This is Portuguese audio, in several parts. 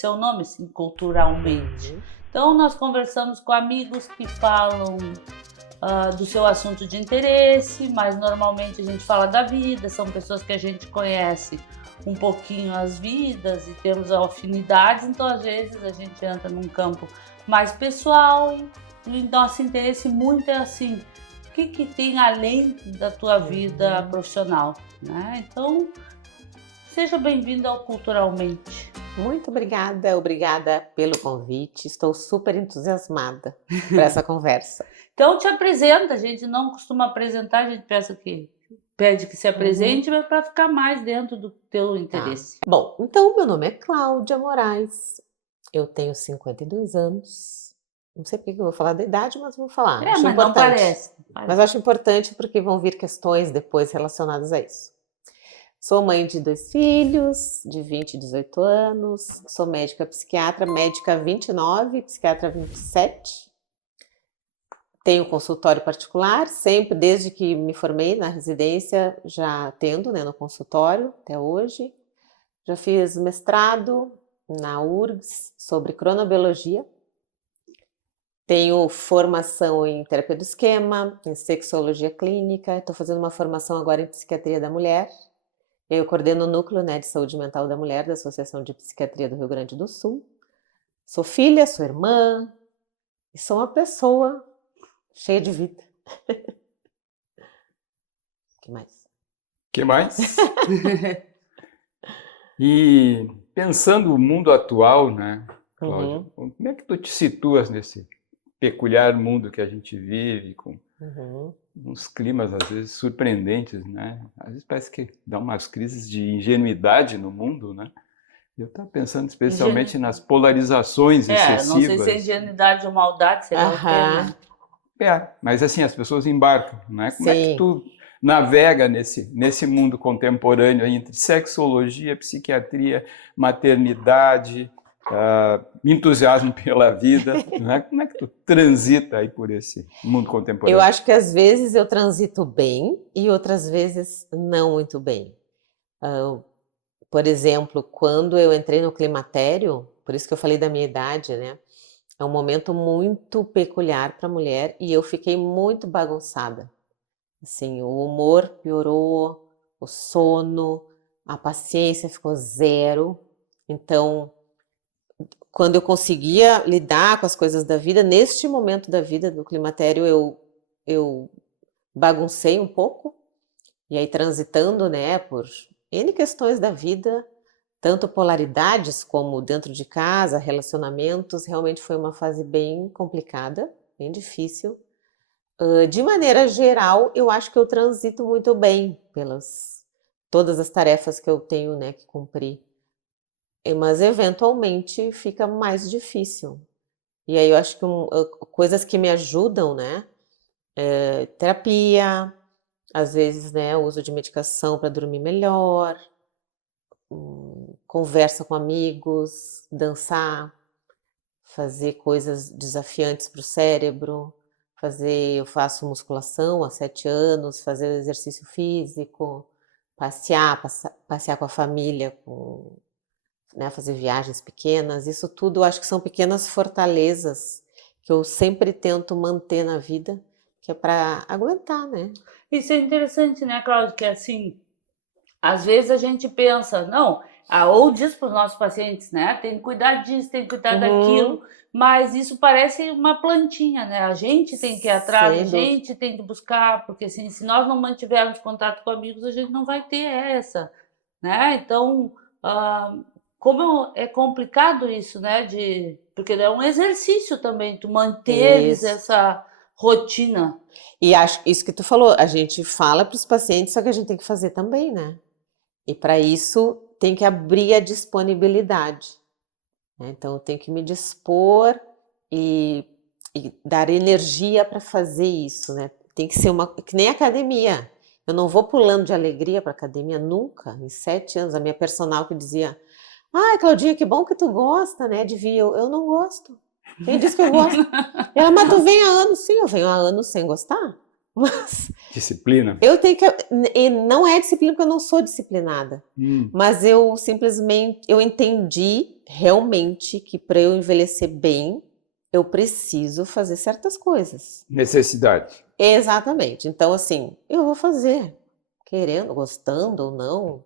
seu nome, assim, culturalmente. Uhum. Então, nós conversamos com amigos que falam do seu assunto de interesse, mas normalmente a gente fala da vida, são pessoas que a gente conhece um pouquinho as vidas e temos afinidades, então às vezes a gente entra num campo mais pessoal e nosso interesse muito é assim, o que tem além da tua vida profissional, né? Então, seja bem-vindo ao Culturalmente. Muito obrigada pelo convite. Estou super entusiasmada para essa conversa. Então te apresenta, a gente não costuma apresentar, a gente pede que se apresente, mas para ficar mais dentro do teu interesse. Bom, então meu nome é Cláudia Moraes, eu tenho 52 anos. Não sei porque que eu vou falar da idade, mas vou falar. Acho Mas não importante. parece. Mas acho importante porque vão vir questões depois relacionadas a isso. Sou mãe de 2 filhos, de 20 e 18 anos. Sou médica psiquiatra, médica 29, psiquiatra 27. Tenho consultório particular, sempre desde que me formei na residência, já atendo, né, no consultório até hoje. Já fiz mestrado na URGS sobre cronobiologia. Tenho formação em terapia do esquema, em sexologia clínica. Estou fazendo uma formação agora em psiquiatria da mulher. Eu coordeno o núcleo, né, de saúde mental da mulher da Associação de Psiquiatria do Rio Grande do Sul. Sou filha, sou irmã e sou uma pessoa cheia de vida. Que mais? Que mais? E pensando no mundo atual, né, Cláudia, como é que tu te situas nesse peculiar mundo que a gente vive, com uns climas às vezes surpreendentes, né? Às vezes parece que dá umas crises de ingenuidade no mundo, né? Eu estava pensando especialmente nas polarizações excessivas. Não sei se é ingenuidade ou maldade, seria o quê, né? Mas assim, as pessoas embarcam, né? Como é que tu navega nesse mundo contemporâneo entre sexologia, psiquiatria, maternidade, entusiasmo pela vida, né? Como é que tu transita aí por esse mundo contemporâneo? Eu acho que às vezes eu transito bem e outras vezes não muito bem. Por exemplo, quando eu entrei no climatério, por isso que eu falei da minha idade, né? É um momento muito peculiar para a mulher e eu fiquei muito bagunçada. Assim, o humor piorou, o sono, a paciência ficou zero. Então, quando eu conseguia lidar com as coisas da vida, neste momento da vida do climatério, eu baguncei um pouco. E aí, transitando, né, por N questões da vida, tanto polaridades como dentro de casa, relacionamentos, realmente foi uma fase bem complicada, bem difícil. De maneira geral, eu acho que eu transito muito bem pelas todas as tarefas que eu tenho, né, que cumprir. Mas eventualmente fica mais difícil. E aí eu acho que coisas que me ajudam, né, terapia, às vezes, né, o uso de medicação para dormir melhor, conversa com amigos, dançar, fazer coisas desafiantes para o cérebro. Eu faço musculação há 7 anos, fazer exercício físico, passear com a família, né, fazer viagens pequenas. Isso tudo eu acho que são pequenas fortalezas que eu sempre tento manter na vida, que é para aguentar, né? Isso é interessante, né, Cláudia? Que assim, às vezes a gente pensa, não, ou diz para os nossos pacientes, né, tem que cuidar disso, tem que cuidar daquilo, mas isso parece uma plantinha, né? A gente tem que ir atrás, a gente tem que buscar, porque assim, se nós não mantivermos contato com amigos, a gente não vai ter essa, né? Então, como é complicado isso, né? Porque é um exercício também, tu manteres essa rotina. E acho que isso que tu falou, a gente fala para os pacientes, só que a gente tem que fazer também, né? E para isso tem que abrir a disponibilidade, né? Então eu tenho que me dispor e dar energia para fazer isso, né? Tem que ser que nem academia. Eu não vou pulando de alegria para academia nunca. Em 7 anos, a minha personal que dizia: Claudinha, que bom que tu gosta, né, de vir. Eu não gosto. Quem disse que eu gosto? Ela, mas tu vem há anos. Sim, eu venho há anos sem gostar. Mas Disciplina. eu tenho que... E não é disciplina porque eu não sou disciplinada. Mas eu simplesmente... Eu entendi realmente que para eu envelhecer bem, eu preciso fazer certas coisas. Necessidade. Exatamente. Então, assim, eu vou fazer. Querendo, gostando ou não.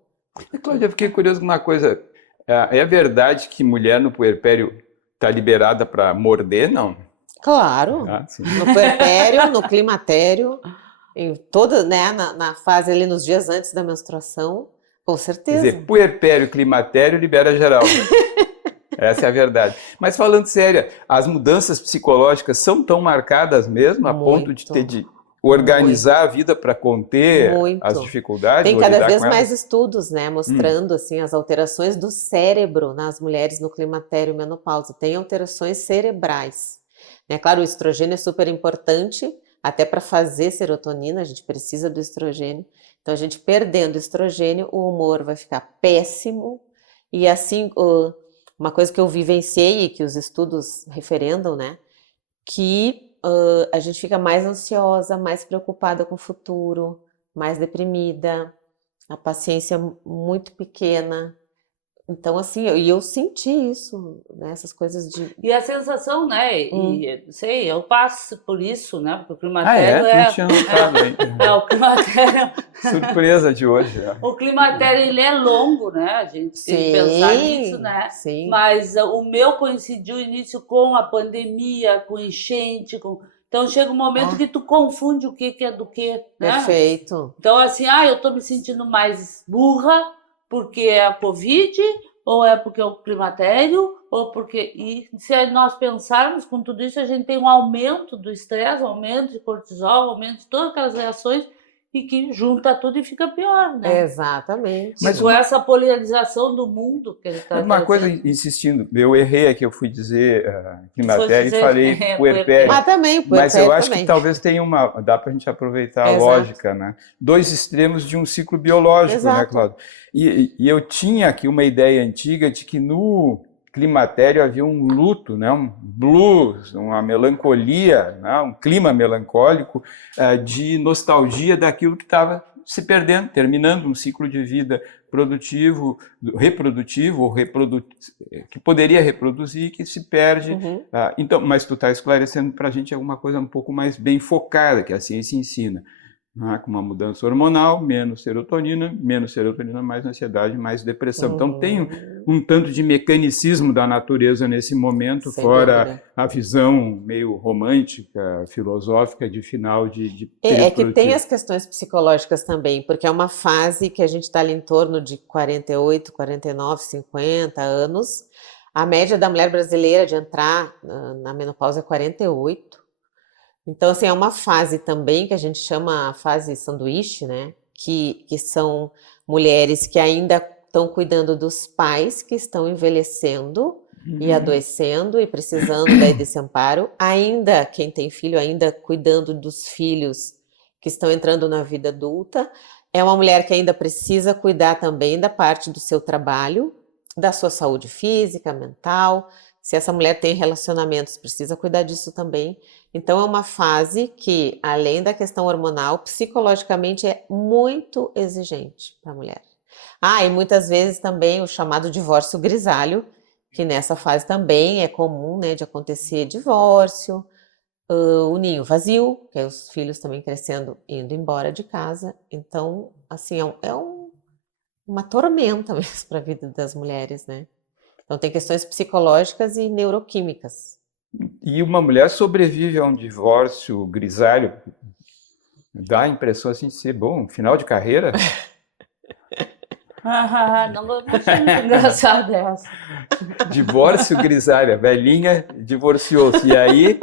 Cláudia, eu fiquei curioso com uma coisa. É verdade que mulher no puerpério está liberada para morder, não? Claro. Sim. No puerpério, no climatério, em toda, né, na fase ali, nos dias antes da menstruação, com Quer certeza. dizer, puerpério, climatério libera geral. Essa é a verdade. Mas falando sério, as mudanças psicológicas são tão marcadas mesmo a ponto de ter de organizar a vida para conter as dificuldades? Tem ou cada lidar vez com elas? mais estudos, né, mostrando assim as alterações do cérebro nas mulheres no climatério e menopausa. Tem alterações cerebrais. É claro, o estrogênio é super importante, até para fazer serotonina, a gente precisa do estrogênio. Então, a gente perdendo estrogênio, o humor vai ficar péssimo. E assim, uma coisa que eu vivenciei e que os estudos referendam, né, que a gente fica mais ansiosa, mais preocupada com o futuro, mais deprimida, a paciência muito pequena. Então, assim, eu senti isso, né? Essas coisas de... E a sensação, né? E sei, eu passo por isso, né? Porque o Ah, climatério é? Não tinha notado aí. o climatério. Surpresa de hoje. O climatério ele é longo, né? A gente tem que pensar nisso, né? Sim. Mas o meu coincidiu o início com a pandemia, com enchente, então chega um momento que tu confunde o que é do que, né? Perfeito. Então assim, eu tô me sentindo mais burra porque é a Covid, ou é porque é o climatério, ou porque... E se nós pensarmos com tudo isso, a gente tem um aumento do estresse, um aumento de cortisol, um aumento de todas aquelas reações, e que junta tudo e fica pior, né? Exatamente. Mas com essa polarização do mundo que ele está trazendo. Uma coisa, insistindo, eu errei aqui, eu fui dizer climatério e falei puerpério. Mas também, puerpério. Mas eu acho também. que talvez tenha dá para a gente aproveitar a lógica, né? Dois extremos de um ciclo biológico, Exato. né, Cláudio? E eu tinha aqui uma ideia antiga de que no climatério havia um luto, né, um blues, uma melancolia, né, um clima melancólico de nostalgia daquilo que estava se perdendo, terminando um ciclo de vida produtivo, reprodutivo, que poderia reproduzir, que se perde. Então, mas tu está esclarecendo para a gente alguma coisa um pouco mais bem focada, que a ciência ensina. Com uma mudança hormonal, menos serotonina, mais ansiedade, mais depressão. Então tem um tanto de mecanicismo da natureza nesse momento, sem fora dúvida. A visão meio romântica, filosófica de final de É que tem as questões psicológicas também, porque é uma fase que a gente está ali em torno de 48, 49, 50 anos. A média da mulher brasileira de entrar na menopausa é 48. Então, assim, é uma fase também que a gente chama a fase sanduíche, né? Que são mulheres que ainda estão cuidando dos pais que estão envelhecendo e adoecendo e precisando daí desse amparo. Ainda, quem tem filho, ainda cuidando dos filhos que estão entrando na vida adulta. É uma mulher que ainda precisa cuidar também da parte do seu trabalho, da sua saúde física, mental. Se essa mulher tem relacionamentos, precisa cuidar disso também. Então, é uma fase que, além da questão hormonal, psicologicamente é muito exigente para a mulher. E muitas vezes também o chamado divórcio grisalho, que nessa fase também é comum, né, de acontecer divórcio, o ninho vazio, que é os filhos também crescendo, indo embora de casa. Então, assim, uma tormenta mesmo para a vida das mulheres, né? Então, tem questões psicológicas e neuroquímicas. E uma mulher sobrevive a um divórcio grisalho, dá a impressão assim de ser, bom, final de carreira? Não achei muito engraçado essa. Divórcio grisalho, a velhinha divorciou-se, e aí...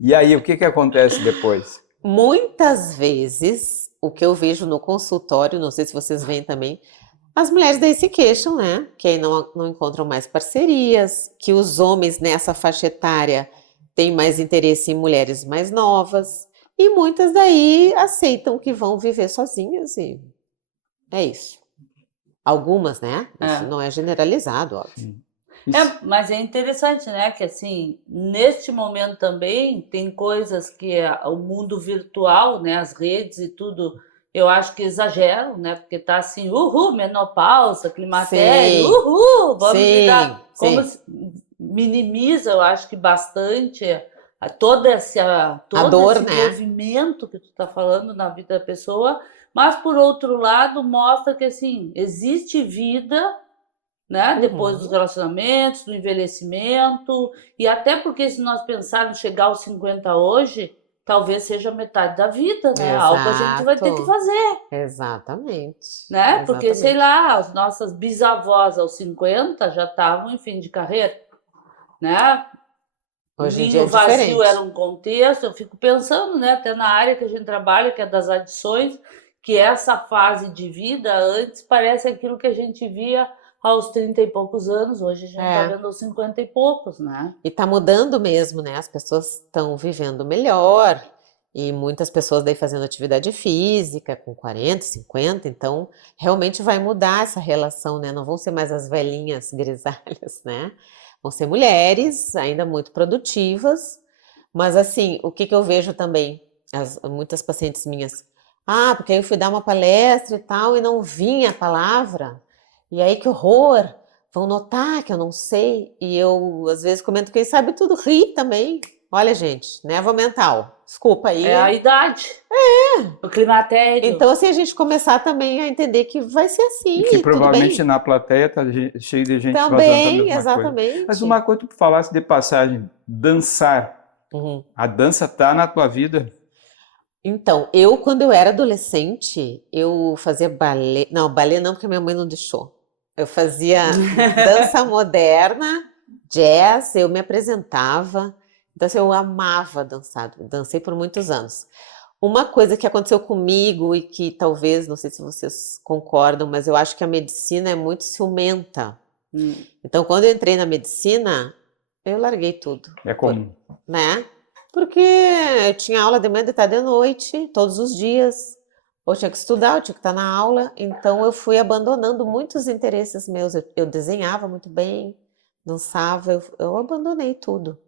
E aí, o que acontece depois? Muitas vezes, o que eu vejo no consultório, não sei se vocês veem também, as mulheres daí se queixam, né? Que aí não encontram mais parcerias, que os homens nessa faixa etária têm mais interesse em mulheres mais novas, e muitas daí aceitam que vão viver sozinhas e é isso. Algumas, né? Isso não é generalizado, óbvio. Mas é interessante, né? Que assim, neste momento também tem coisas que o mundo virtual, né? As redes e tudo, eu acho que exageram, né? Porque tá assim, uhul, menopausa, climatério, Sim, uhul, vamos sim, lidar. sim. Minimiza, eu acho que bastante A todo dor, esse né? movimento que tu tá falando na vida da pessoa, mas por outro lado mostra que assim, existe vida, né? Depois dos Uhum. relacionamentos, do envelhecimento, e até porque se nós pensarmos chegar aos 50 hoje, talvez seja metade da vida, né? Algo a gente vai ter que Exato, fazer, exatamente, né? Porque, sei exatamente. lá, as nossas bisavós aos 50 já estavam em fim de carreira, né? O Hoje em dia é ninho vazio era diferente. um contexto, eu fico pensando, né, até na área que a gente trabalha, que é das adições, que essa fase de vida antes parece aquilo que a gente via aos 30 e poucos anos, hoje a gente está É. vendo aos 50 e poucos, né? E tá mudando mesmo, né? As pessoas estão vivendo melhor e muitas pessoas daí fazendo atividade física com 40, 50, então realmente vai mudar essa relação, né? Não vão ser mais as velhinhas grisalhas, né? Vão ser mulheres ainda muito produtivas, mas assim, o que que eu vejo também, muitas pacientes minhas, porque aí eu fui dar uma palestra e tal e não vinha a palavra, e aí que horror! Vão notar que eu não sei, e eu às vezes comento, quem sabe tudo ri também. Olha, gente, névoa mental. Desculpa É a aí. idade, o climatério. Então, assim, a gente começar também a entender que vai ser E assim, que e tudo provavelmente bem. na plateia está cheio de gente vazando a Também, mesma coisa. Mas uma exatamente. coisa, tu falasse de passagem, dançar. Uhum. A dança tá na tua vida? Então, quando eu era adolescente, eu fazia balé. Não, balé não, porque minha mãe não deixou. Eu fazia dança moderna, jazz, eu me apresentava. Então, assim, eu amava dançar. Dancei por muitos anos. Uma coisa que aconteceu comigo e que talvez, não sei se vocês concordam, mas eu acho que a medicina é muito ciumenta. Hum. Então, quando eu entrei na medicina, eu larguei tudo, É comum. né? Porque eu tinha aula de manhã, de tarde e de noite, todos os dias. Ou tinha que estudar, eu tinha que estar na aula. Então, eu fui abandonando muitos interesses meus. Eu desenhava muito bem, dançava, eu abandonei tudo.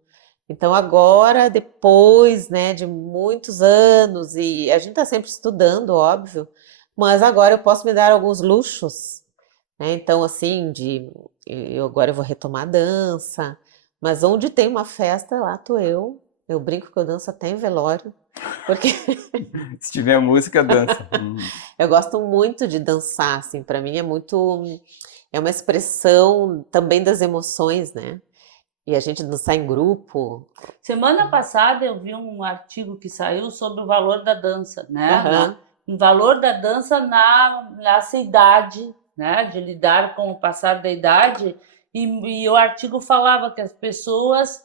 Então agora, depois, né, de muitos anos, e a gente está sempre estudando, óbvio, mas agora eu posso me dar alguns luxos, né? Então, assim, agora eu vou retomar a dança, mas onde tem uma festa, lá tô eu. Eu brinco que eu danço até em velório, porque Se tiver música, dança. eu gosto muito de dançar, assim, para mim é uma expressão também das emoções, né? E a gente dançar em grupo. Semana passada eu vi um artigo que saiu sobre o valor da dança, né? Aham. O valor da dança nessa idade, né? De lidar com o passar da idade. E o artigo falava que as pessoas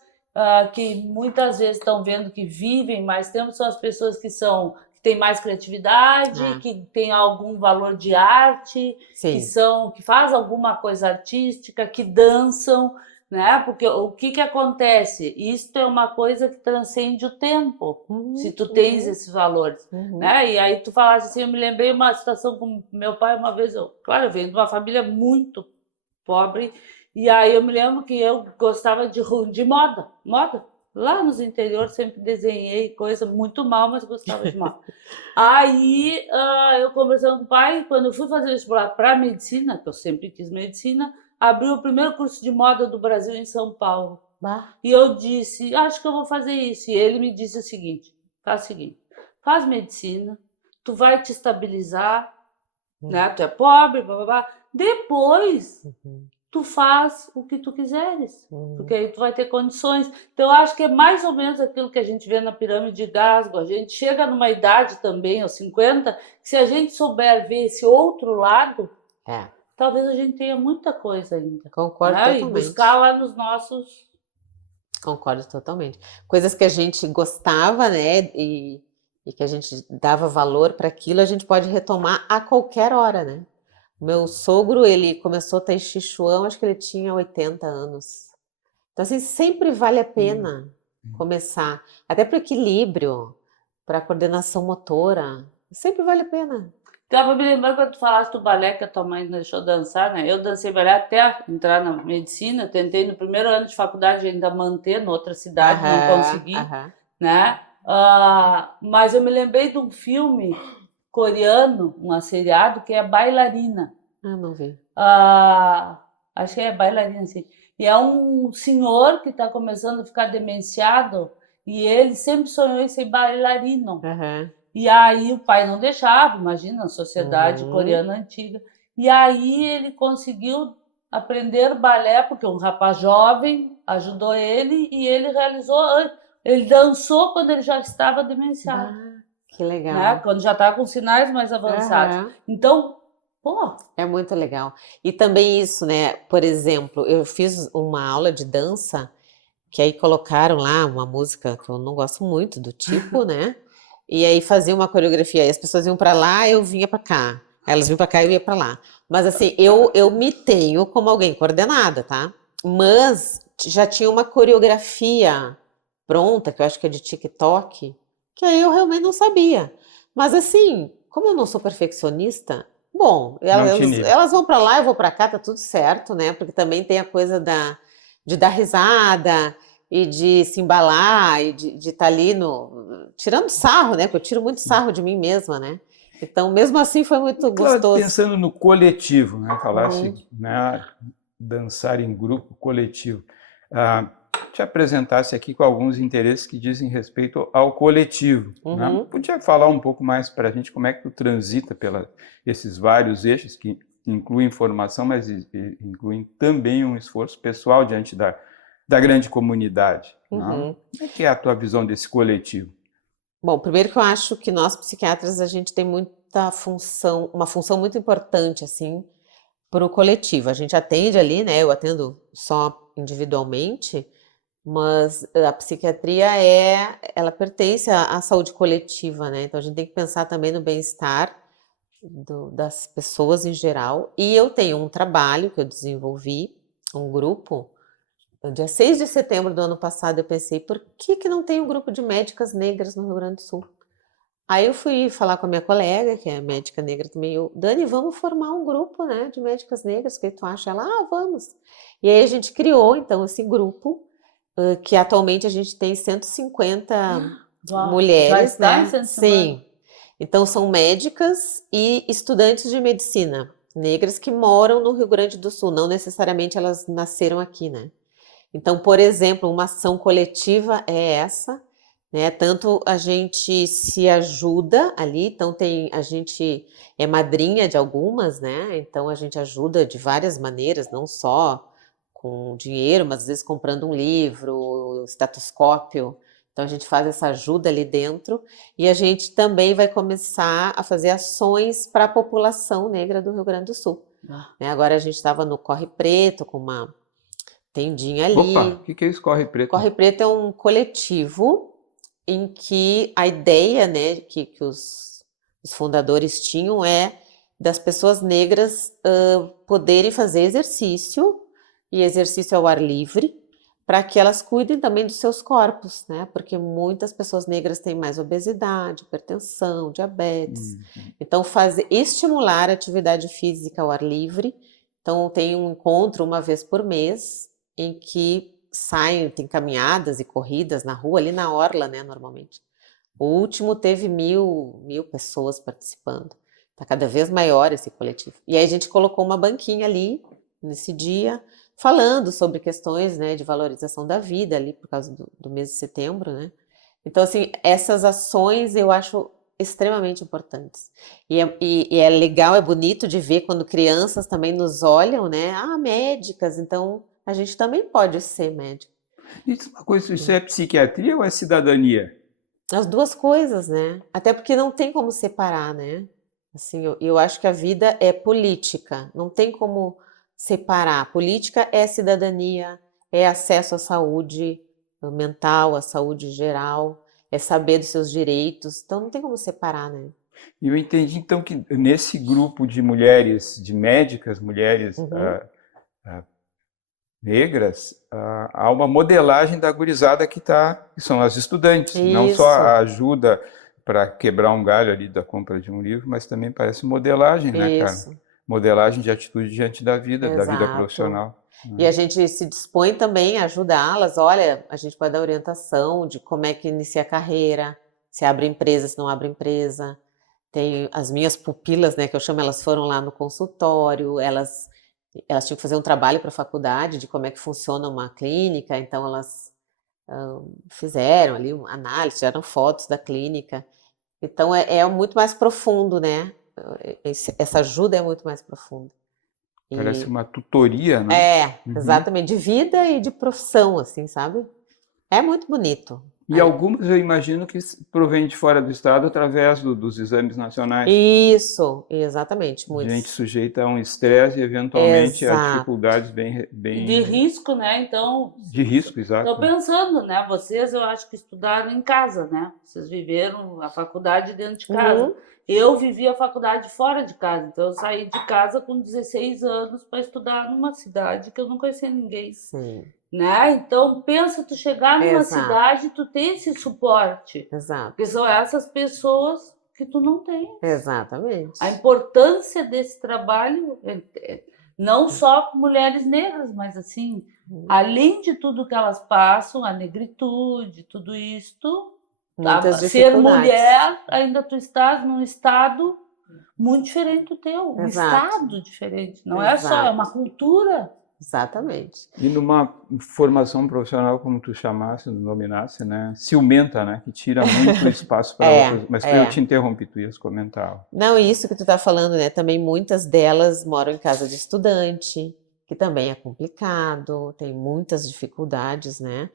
que muitas vezes estão vendo que vivem mais tempo são as pessoas que têm mais criatividade, É, que têm algum valor de arte, sim. que faz alguma coisa artística, que dançam, né? Porque o que que acontece? Isto é uma coisa que transcende o tempo, se Uhum, tu tens uhum, esses valores, uhum. né? E aí tu falaste assim, eu me lembrei uma situação com meu pai uma vez, claro, eu venho de uma família muito pobre, e aí eu me lembro que eu gostava de moda. Lá nos interiores sempre desenhei coisa muito mal, mas gostava de moda. Aí eu conversando com o pai, quando eu fui fazer o vestibular para medicina, que eu sempre quis medicina, abriu o primeiro curso de moda do Brasil em São Paulo. Bah. E eu disse, acho que eu vou fazer isso. E ele me disse o seguinte, faz o seguinte, faz medicina, tu vai te estabilizar, Hum, né? Tu é pobre, blá, blá, blá. Depois uhum, tu faz o que tu quiseres, porque uhum. aí tu vai ter condições. Então, eu acho que é mais ou menos aquilo que a gente vê na pirâmide de Gasgo. A gente chega numa idade também, aos 50, que se a gente souber ver esse outro lado, É, talvez a gente tenha muita coisa ainda, concordo né? E buscar totalmente. lá nos nossos. Concordo totalmente. Coisas que a gente gostava, né, e que a gente dava valor para aquilo, a gente pode retomar a qualquer hora, né? Meu sogro, ele começou Tai Chi Chuan, acho que ele tinha 80 anos. Então, assim, sempre vale a Hum. pena começar. Até para o equilíbrio, para a coordenação motora, sempre vale a pena. Tava me lembrando quando tu falaste do balé que a tua mãe deixou dançar, né? Eu dancei balé até entrar na medicina. Tentei no primeiro ano de faculdade ainda manter, em outra cidade, não Aham, consegui, aham. né? Mas eu me lembrei de um filme coreano, um seriado, que é Bailarina. Ah, não vi. Acho que é Bailarina, sim. E é um senhor que está começando a ficar demenciado e ele sempre sonhou em ser bailarino. Aham. E aí o pai não deixava, imagina, a sociedade Uhum. coreana antiga. E aí ele conseguiu aprender balé, porque um rapaz jovem ajudou ele e ele realizou, ele dançou quando ele já estava demenciado, Ah, que né? legal. Quando já estava com sinais mais avançados. Aham. Então, pô, É muito legal. E também isso, né? Por exemplo, eu fiz uma aula de dança que aí colocaram lá uma música que eu não gosto muito do tipo, né? E aí fazia uma coreografia, e as pessoas iam para lá, eu vinha para cá. Elas vinham para cá, eu ia para lá. Mas assim, eu me tenho como alguém coordenada, tá? Mas já tinha uma coreografia pronta, que eu acho que é de TikTok, que aí eu realmente não sabia. Mas assim, como eu não sou perfeccionista, bom, Não te elas, inibe. elas vão para lá, eu vou para cá, tá tudo certo, né? Porque também tem a coisa de dar risada e de se embalar e de estar ali tirando sarro, né? Porque eu tiro muito sarro de mim mesma, né? Então, mesmo assim, foi muito Claro, gostoso. pensando no coletivo, né? Falasse, Uhum, né? Dançar em grupo coletivo. Te apresentasse aqui com alguns interesses que dizem respeito ao coletivo, né? uhum. Podia falar um pouco mais para a gente como é que tu transita esses vários eixos que incluem formação, mas incluem também um esforço pessoal diante da grande comunidade, né? Uhum. Como é que é a tua visão desse coletivo? Bom, primeiro que eu acho que nós psiquiatras a gente tem muita função, uma função muito importante assim para o coletivo. A gente atende ali, né? Eu atendo só individualmente, mas a psiquiatria ela pertence à saúde coletiva, né? Então a gente tem que pensar também no bem-estar das pessoas em geral. E eu tenho um trabalho que eu desenvolvi, um grupo. No dia 6 de setembro do ano passado, eu pensei, por que que não tem um grupo de médicas negras no Rio Grande do Sul? Aí eu fui falar com a minha colega, que é médica negra também, Dani, vamos formar um grupo, né, de médicas negras, o que tu acha? Ela, vamos. E aí a gente criou, então, esse grupo, que atualmente a gente tem 150 uau, já mulheres, está em né? 150. Sim. Então são médicas e estudantes de medicina, negras que moram no Rio Grande do Sul, não necessariamente elas nasceram aqui, né? Então, por exemplo, uma ação coletiva é essa, né? Tanto a gente se ajuda ali, então a gente é madrinha de algumas, né? Então a gente ajuda de várias maneiras, não só com dinheiro, mas às vezes comprando um livro, estetoscópio. Então a gente faz essa ajuda ali dentro e a gente também vai começar a fazer ações para a população negra do Rio Grande do Sul, Ah, né? Agora a gente estava no Corre Preto com uma tendinha Opa, o ali. que é isso, Corre Preto? Corre Preto é um coletivo em que a ideia, né, que os fundadores tinham das pessoas negras poderem fazer exercício, e exercício ao ar livre, para que elas cuidem também dos seus corpos, né? Porque muitas pessoas negras têm mais obesidade, hipertensão, diabetes. Então, estimular a atividade física ao ar livre. Então, tem um encontro uma vez por mês, em que tem caminhadas e corridas na rua, ali na orla, né, normalmente. O último teve mil pessoas participando. Está cada vez maior esse coletivo. E aí a gente colocou uma banquinha ali, nesse dia, falando sobre questões, né, de valorização da vida, ali por causa do mês de setembro, né. Então, assim, essas ações eu acho extremamente importantes. E é legal, é bonito de ver quando crianças também nos olham, né, médicas, então a gente também pode ser médico. Diz uma coisa, isso é psiquiatria ou é cidadania? As duas coisas, né? Até porque não tem como separar, né? Assim, eu acho que a vida é política, não tem como separar. Política é cidadania, é acesso à saúde mental, à saúde geral, é saber dos seus direitos, então não tem como separar, né? E eu entendi então que nesse grupo de mulheres, de médicas, mulheres Uhum. negras, há uma modelagem da gurizada que são as estudantes, não só Isso. a ajuda para quebrar um galho ali da compra de um livro, mas também parece modelagem, né, cara? Isso, Modelagem de atitude diante da vida exato. profissional. E a gente se dispõe também a ajudá-las. Olha, a gente pode dar orientação de como é que inicia a carreira, se abre empresa, se não abre empresa. Tem as minhas pupilas, né, que eu chamo, elas foram lá no consultório, elas tinham que fazer um trabalho para a faculdade de como é que funciona uma clínica, então elas fizeram ali uma análise, tiraram fotos da clínica. Então é muito mais profundo, né? Essa ajuda é muito mais profunda. Parece uma tutoria, né? Exatamente, de vida e de profissão, assim, sabe? É muito bonito. E algumas eu imagino que provém de fora do estado através dos exames nacionais. Isso, exatamente. Gente sujeita a um estresse e eventualmente a dificuldades bem... De risco, né? Então... De risco, exato. Estou pensando, né? Vocês, eu acho que estudaram em casa, né? Vocês viveram a faculdade dentro de casa. Eu vivi a faculdade fora de casa, então eu saí de casa com 16 anos para estudar numa cidade que eu não conhecia ninguém. Sim. Né? Então, pensa tu chegar numa cidade e tu ter esse suporte. Exato. Porque são essas pessoas que tu não tem. Exatamente. A importância desse trabalho, não só mulheres negras, mas assim, além de tudo que elas passam, a negritude, tudo isto, ser mulher, ainda tu estás num estado muito diferente do teu. Um estado diferente. Não é só, é uma cultura. Exatamente. E numa formação profissional, como tu chamasse, nominasse, né? Ciumenta, né? Que tira muito espaço para outras. Mas eu te interrompi, tu ias comentar. Não, isso que tu tá falando, né? Também muitas delas moram em casa de estudante, que também é complicado, tem muitas dificuldades, né?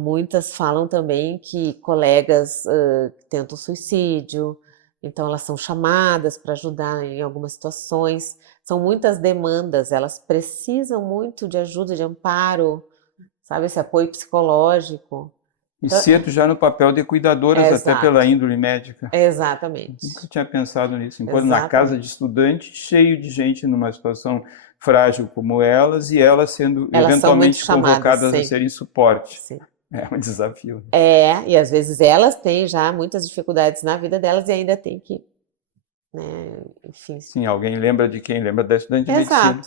Muitas falam também que colegas tentam suicídio, então elas são chamadas para ajudar em algumas situações. São muitas demandas, elas precisam muito de ajuda, de amparo, sabe, esse apoio psicológico. E cedo já no papel de cuidadoras, até pela índole médica. Exatamente. Nunca tinha pensado nisso. Enquanto na casa de estudante, cheio de gente numa situação frágil como elas, e elas sendo eventualmente convocadas a serem suporte. Sim. É um desafio. E às vezes elas têm já muitas dificuldades na vida delas e ainda tem que... Né? Enfim. Sim, alguém lembra de quem? Lembra da estudante de medicina.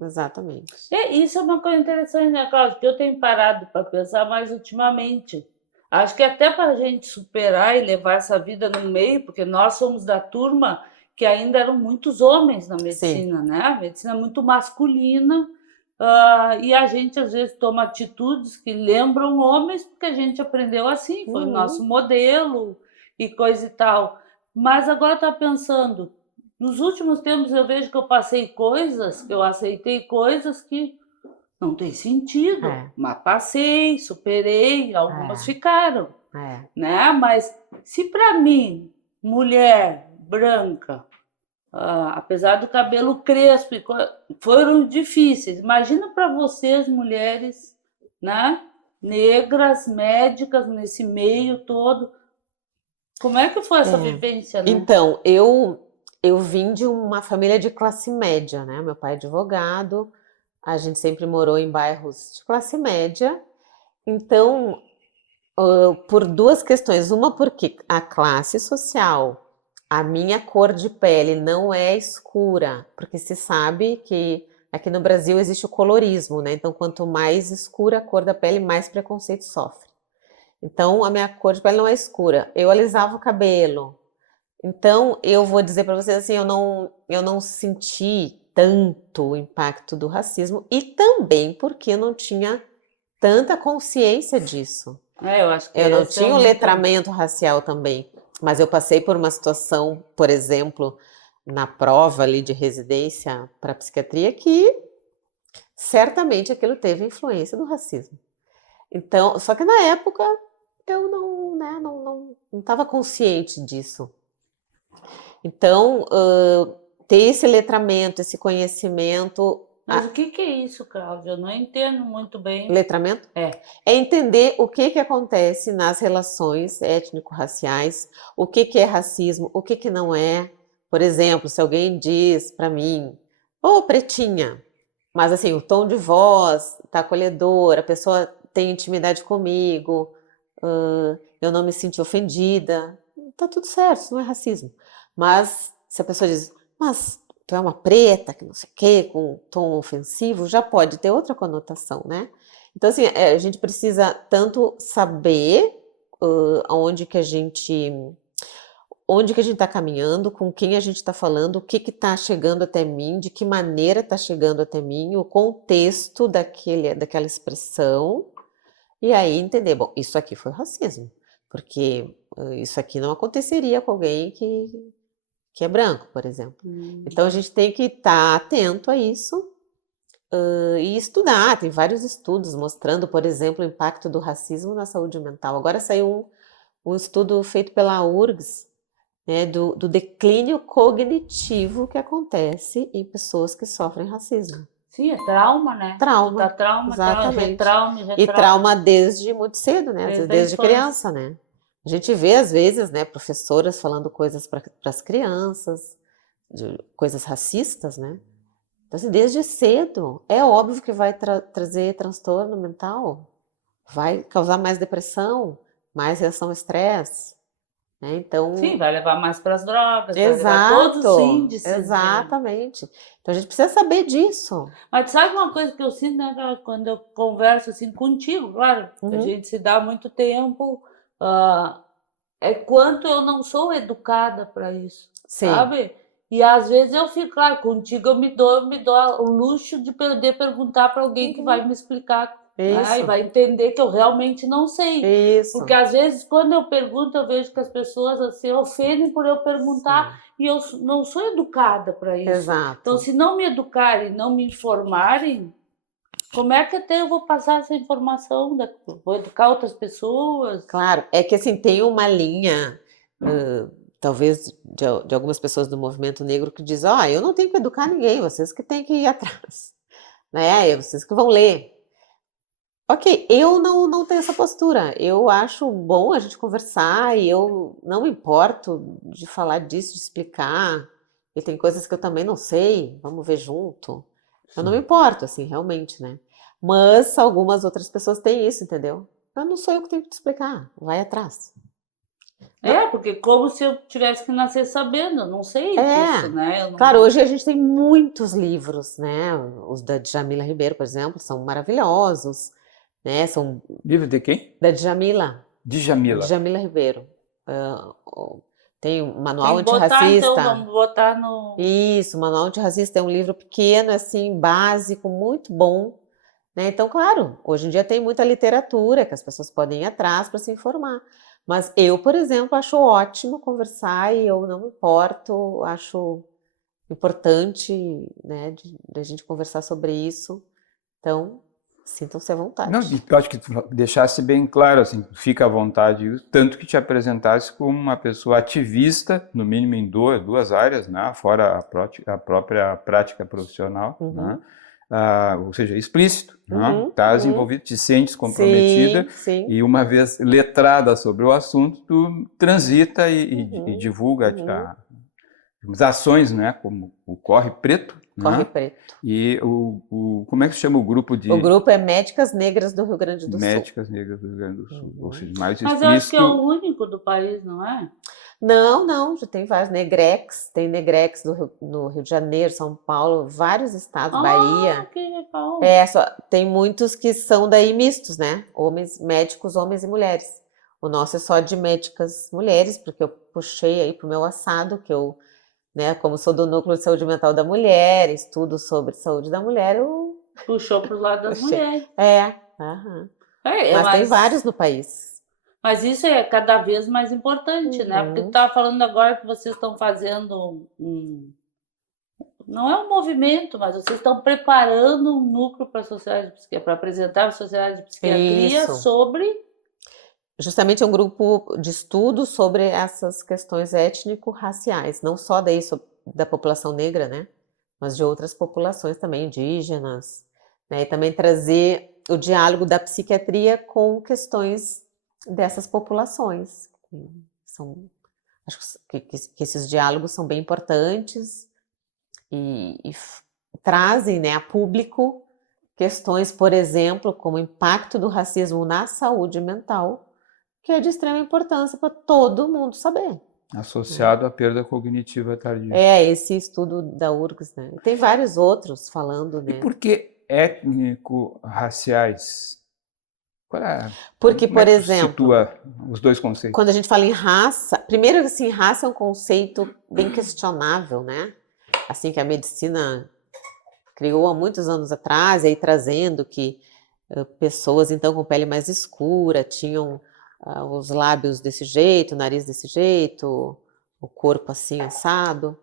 Exatamente. Isso é uma coisa interessante, né, Cláudia? Que eu tenho parado para pensar mais ultimamente. Acho que até para a gente superar e levar essa vida no meio, porque nós somos da turma que ainda eram muitos homens na medicina, né? A medicina é muito masculina, e a gente às vezes toma atitudes que lembram homens, porque a gente aprendeu assim, foi o nosso modelo e coisa e tal. Mas agora está pensando, nos últimos tempos eu vejo que eu passei coisas, que eu aceitei coisas que não tem sentido, mas passei, superei, algumas ficaram, né? Mas se para mim, mulher branca, apesar do cabelo crespo, foram difíceis, imagina para vocês, mulheres, né? Negras, médicas, nesse meio todo. Como é que foi essa vivência, né? Então, eu vim de uma família de classe média, né? Meu pai é advogado, a gente sempre morou em bairros de classe média. Então, por duas questões. Uma, porque a classe social, a minha cor de pele não é escura, porque se sabe que aqui no Brasil existe o colorismo, né? Então, quanto mais escura a cor da pele, mais preconceito sofre. Então, a minha cor de pele não é escura. Eu alisava o cabelo. Então, eu vou dizer para vocês assim, eu não senti tanto o impacto do racismo, e também porque eu não tinha tanta consciência disso. Eu acho que eu não tinha o letramento racial também. Mas eu passei por uma situação, por exemplo, na prova ali de residência para psiquiatria, que certamente aquilo teve influência do racismo. Então, só que na época eu não estava consciente disso. Então, ter esse letramento, esse conhecimento... Mas o que é isso, Cláudia? Eu não entendo muito bem. Letramento? É entender o que acontece nas relações étnico-raciais, o que é racismo, o que não é. Por exemplo, se alguém diz para mim, pretinha, mas assim, o tom de voz tá acolhedor, a pessoa tem intimidade comigo, eu não me senti ofendida. tá tudo certo, isso não é racismo. Mas se a pessoa diz, mas tu é uma preta, que não sei o quê, com um tom ofensivo, já pode ter outra conotação, né? Então, assim, a gente precisa tanto saber onde que a gente está caminhando, com quem a gente está falando, o que está chegando até mim, de que maneira está chegando até mim, o contexto daquela expressão, e aí entender, bom, isso aqui foi racismo, porque isso aqui não aconteceria com alguém que é branco, por exemplo. Então a gente tem que estar atento a isso e estudar. Tem vários estudos mostrando, por exemplo, o impacto do racismo na saúde mental. Agora saiu um estudo feito pela URGS, né, do declínio cognitivo que acontece em pessoas que sofrem racismo. Sim, é trauma, né? Trauma, Trauma, exatamente. retrauma. E trauma desde muito cedo, né? Desde a Desde infância. criança, né? A gente vê, às vezes, né, professoras falando coisas para as crianças, coisas racistas, né? Então, assim, desde cedo, é óbvio que vai trazer transtorno mental, vai causar mais depressão, mais reação ao estresse, né? Então, Sim, vai levar mais para as drogas, vai levar todos os índices. exatamente. Então, a gente precisa saber disso. Mas sabe uma coisa que eu sinto, né, Carla, quando eu converso assim contigo, claro, a gente se dá muito tempo, é quanto eu não sou educada para isso, Sim. sabe? E às vezes eu fico, claro, contigo eu me dou o luxo de poder perguntar para alguém que vai me explicar, né, e vai entender que eu realmente não sei. Isso. Porque às vezes quando eu pergunto, eu vejo que as pessoas assim ofendem por eu perguntar. Sim. E eu não sou educada para isso. Exato. Então, se não me educarem, não me informarem, como é que até eu vou passar essa informação? Vou educar outras pessoas? Claro, é que assim, tem uma linha, talvez de algumas pessoas do movimento negro que diz, eu não tenho que educar ninguém, vocês que têm que ir atrás, né? Vocês que vão ler. Ok, eu não tenho essa postura. Eu acho bom a gente conversar e eu não me importo de falar disso, de explicar. E tem coisas que eu também não sei, vamos ver junto. Eu não me importo, assim, realmente, né? Mas algumas outras pessoas têm isso, entendeu? Eu não sou eu que tenho que te explicar, vai atrás. Porque como se eu tivesse que nascer sabendo, eu não sei disso, né? Claro, hoje a gente tem muitos livros, né? Os da Djamila Ribeiro, por exemplo, são maravilhosos, né? São Livro de quem? da Djamila. Djamila. Djamila Ribeiro. Tem o Manual Tem que botar, Antirracista. então, vamos botar no... Isso, o Manual Antirracista é um livro pequeno, assim, básico, muito bom, né? Então, claro, hoje em dia tem muita literatura que as pessoas podem ir atrás para se informar. Mas eu, por exemplo, acho ótimo conversar e eu não me importo, acho importante, né, de a gente conversar sobre isso. Então, sintam-se à vontade. Não, eu acho que tu deixasse bem claro, assim, fica à vontade, tanto que te apresentasse como uma pessoa ativista, no mínimo em duas áreas, né, fora a própria prática profissional, né, ou seja, explícito, né, estás envolvido, te sentes comprometida, sim. E uma vez letrada sobre o assunto, tu transita e divulga as ações, né, como o Corre Preto. Corre Preto. E como é que se chama o grupo de... O grupo é Médicas Negras do Rio Grande do Sul. Médicas Negras do Rio Grande do Sul, ou seja, mais explícito. Mas eu acho que é o único do país, não é? Não, já tem vários. Tem Negrex no Rio de Janeiro, São Paulo, vários estados, Bahia. Que legal. Tem muitos que são daí mistos, né? Médicos, homens e mulheres. O nosso é só de médicas mulheres, porque eu puxei aí pro meu assado, que eu, né, como sou do Núcleo de Saúde Mental da Mulher, estudo sobre saúde da mulher, eu... Puxou pro lado das mulheres. Mas tem vários no país. Mas isso é cada vez mais importante, né? Porque tu estava falando agora que vocês estão fazendo não é um movimento, mas vocês estão preparando um núcleo para a sociedade de psiquiatria, para apresentar a sociedade de psiquiatria sobre... Justamente é um grupo de estudo sobre essas questões étnico-raciais, não só da população negra, né? Mas de outras populações também, indígenas, né? E também trazer o diálogo da psiquiatria com questões dessas populações. Acho que esses diálogos são bem importantes e trazem, né, a público questões, por exemplo, como o impacto do racismo na saúde mental, que é de extrema importância para todo mundo saber. Associado à perda cognitiva tardia. É, esse estudo da URGS, né? Tem vários outros falando, E né? por que étnico-raciais? Porque, Como é por que tu exemplo, situa os dois conceitos? quando a gente fala em raça, primeiro assim, raça é um conceito bem questionável, né? Assim que a medicina criou há muitos anos atrás, aí trazendo que pessoas então com pele mais escura tinham os lábios desse jeito, o nariz desse jeito, o corpo assim assado,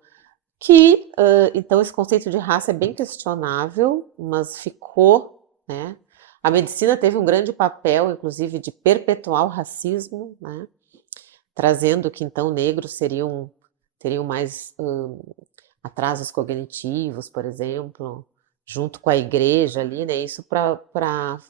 que então esse conceito de raça é bem questionável, mas ficou, né? A medicina teve um grande papel, inclusive, de perpetuar o racismo, né? Trazendo que então negros teriam mais atrasos cognitivos, por exemplo, junto com a igreja ali, né? Isso para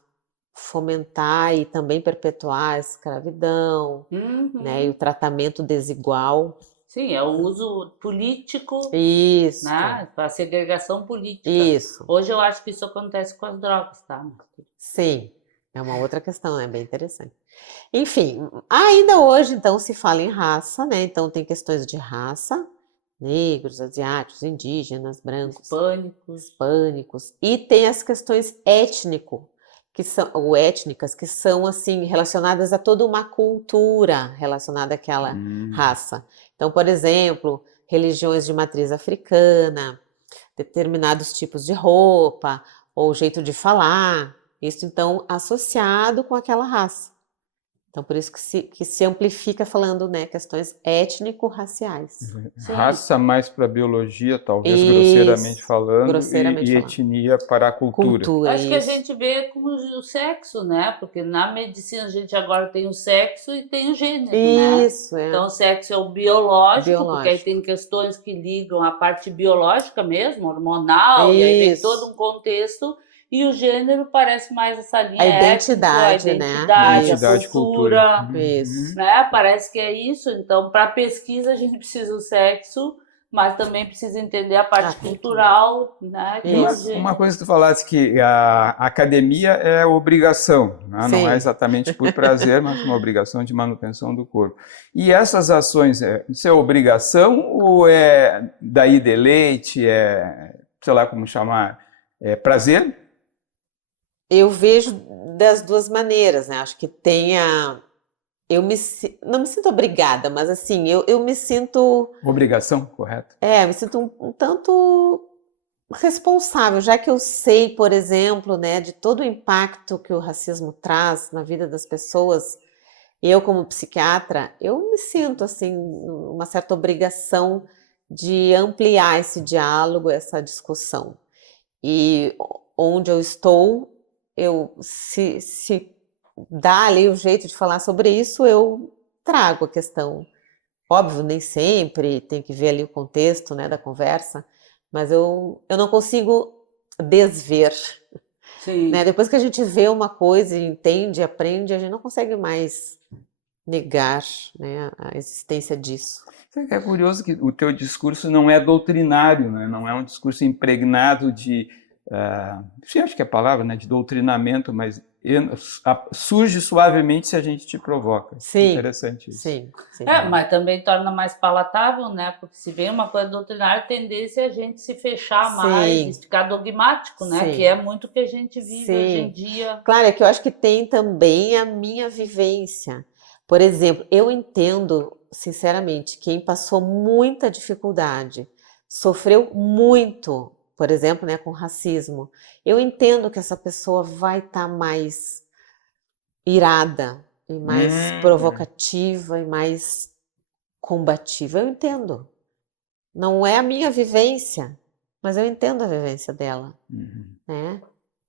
fomentar e também perpetuar a escravidão, né? E o tratamento desigual. Sim, é o uso político, Isso. né? A segregação política. Isso. Hoje eu acho que isso acontece com as drogas, tá? Sim, é uma outra questão, né? Bem interessante. Enfim, ainda hoje, então, se fala em raça, né? Então, tem questões de raça, negros, asiáticos, indígenas, brancos, hispânicos, e tem as questões ou étnicas, que são, assim, relacionadas a toda uma cultura relacionada àquela raça. Então, por exemplo, religiões de matriz africana, determinados tipos de roupa, ou jeito de falar, isso, então, associado com aquela raça. Então, por isso que se amplifica falando, né, questões étnico-raciais. Raça mais para biologia, talvez, Isso, grosseiramente falando, grosseiramente e falando. etnia para a cultura. Acho que a isso. gente vê como o sexo, né? Porque na medicina a gente agora tem o sexo e tem o gênero, né? Isso, é. Então o sexo é o biológico, porque aí Biológico. tem questões que ligam a parte biológica mesmo, hormonal, e aí vem Isso. todo um contexto. E o gênero parece mais essa linha A identidade, étnico, a né? identidade, Identidade, a cultura, Isso. né? Parece que é isso. Então, para pesquisa a gente precisa do sexo, mas também precisa entender a parte cultural, né? Que Isso. hoje... Uma coisa que tu falaste que a academia é obrigação, né? Não é exatamente por prazer, mas uma obrigação de manutenção do corpo. E essas ações, isso é obrigação ou é daí deleite, sei lá como chamar, é prazer? Eu vejo das duas maneiras, né? Acho que não me sinto obrigada, mas assim, eu me sinto... Obrigação, correto? me sinto um tanto responsável, já que eu sei, por exemplo, né, de todo o impacto que o racismo traz na vida das pessoas. Eu, como psiquiatra, eu me sinto, assim, uma certa obrigação de ampliar esse diálogo, essa discussão. E onde eu estou, se dá ali o jeito de falar sobre isso, eu trago a questão. Óbvio, nem sempre, tem que ver ali o contexto, né, da conversa, mas eu não consigo desver. Sim. Né? Depois que a gente vê uma coisa e entende, aprende, a gente não consegue mais negar, né, a existência disso. É curioso que o teu discurso não é doutrinário, né? Não é um discurso impregnado de, acho que é a palavra, né, de doutrinamento, mas surge suavemente se a gente te provoca. Sim, interessante isso. Sim. Mas também torna mais palatável, né? Porque se vem uma coisa doutrinária, a tendência é a gente se fechar mais e ficar dogmático, né? Que é muito o que a gente vive hoje em dia. Claro, é que eu acho que tem também a minha vivência. Por exemplo, eu entendo, sinceramente, quem passou muita dificuldade, sofreu muito, por exemplo, né, com racismo. Eu entendo que essa pessoa vai estar mais irada, e mais provocativa, e mais combativa. Eu entendo. Não é a minha vivência, mas eu entendo a vivência dela. Né?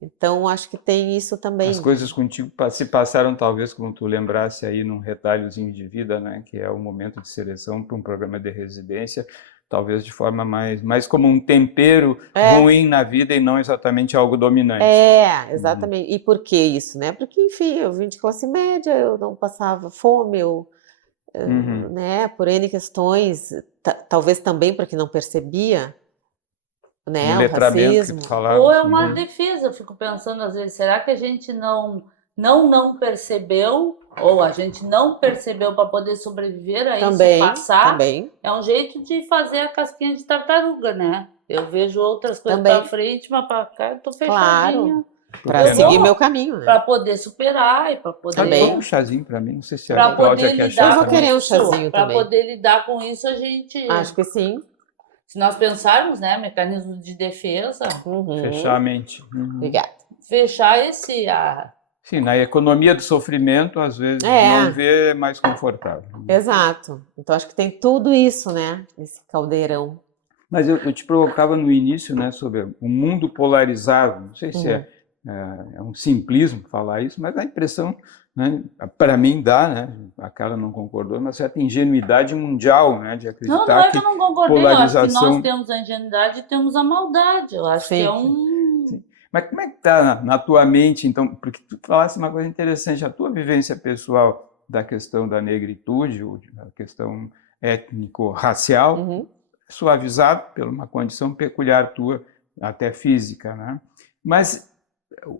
Então, acho que tem isso também. As coisas contigo se passaram, talvez, como tu lembrasse aí, num retalhozinho de vida, né? Que é o momento de seleção para um programa de residência, talvez de forma mais como um tempero ruim na vida e não exatamente algo dominante. Exatamente. E por que isso, né? Porque, enfim, eu vim de classe média, eu não passava fome, né, por N questões, talvez também porque não percebia, né, o racismo. Ou é uma defesa, eu fico pensando às vezes, será que a gente não percebeu ou a gente não percebeu para poder sobreviver a isso, Também, passar, também, é um jeito de fazer a casquinha de tartaruga, né? Eu vejo outras coisas Também. para frente, mas para cá eu tô claro, fechadinha. para Eu seguir vou meu caminho, né? para poder superar e para Também. Põe um poder chazinho para mim, não sei se a para Cláudia poder quer chá Eu vou lidar com também. querer um isso, chazinho para também. poder lidar com isso a gente, Acho que sim. se nós pensarmos, né, mecanismo de defesa, Uhum. Fechar a mente. Obrigada. fechar Sim, na economia do sofrimento, às vezes, É. não ver é mais confortável. Exato. Então acho que tem tudo isso, né? Esse caldeirão. Mas eu te provocava no início, né, sobre o mundo polarizado. Não sei se Uhum. é um simplismo falar isso, mas a impressão, né, para mim dá, né, a Carla não concordou, uma certa ingenuidade mundial, né, de não acreditar é que eu não concordei, eu acho que nós polarização... temos a ingenuidade e temos a maldade, eu acho que é Sim. Sim. Mas como é que está na tua mente, então? Porque tu falaste uma coisa interessante, a tua vivência pessoal da questão da negritude, ou da questão étnico-racial, Uhum. suavizado por uma condição peculiar tua, até física, né? Mas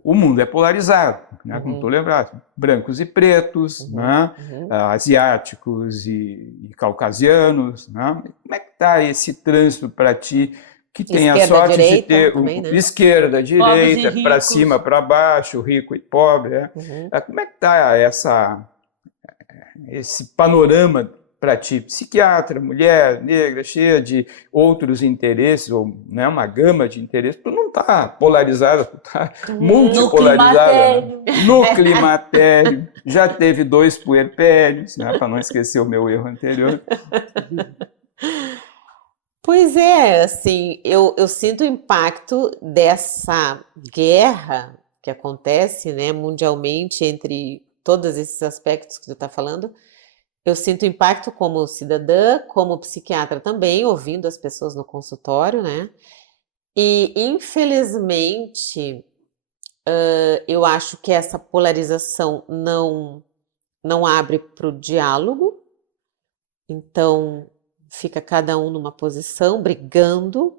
o mundo é polarizado, né? Como tu lembraste, brancos e pretos, né? Asiáticos e caucasianos, né? Como é que está esse trânsito para ti, que tem a Esquerda, sorte de direita ter também, né? esquerda, Pobres e direita, para ricos. cima, para baixo, rico e pobre, né? Como é que está esse panorama para ti, psiquiatra, mulher, negra, cheia de outros interesses, ou né, uma gama de interesses, tu não está polarizada, tu está multipolarizada. No climatério. Né? No climatério, já teve 2 puerpérios, né, para não esquecer o meu erro anterior. Pois é, assim, eu sinto o impacto dessa guerra que acontece, né, mundialmente entre todos esses aspectos que tu está falando. Eu sinto o impacto como cidadã, como psiquiatra também, ouvindo as pessoas no consultório, né? E, infelizmente, eu acho que essa polarização não abre para o diálogo. Então, fica cada um numa posição, brigando,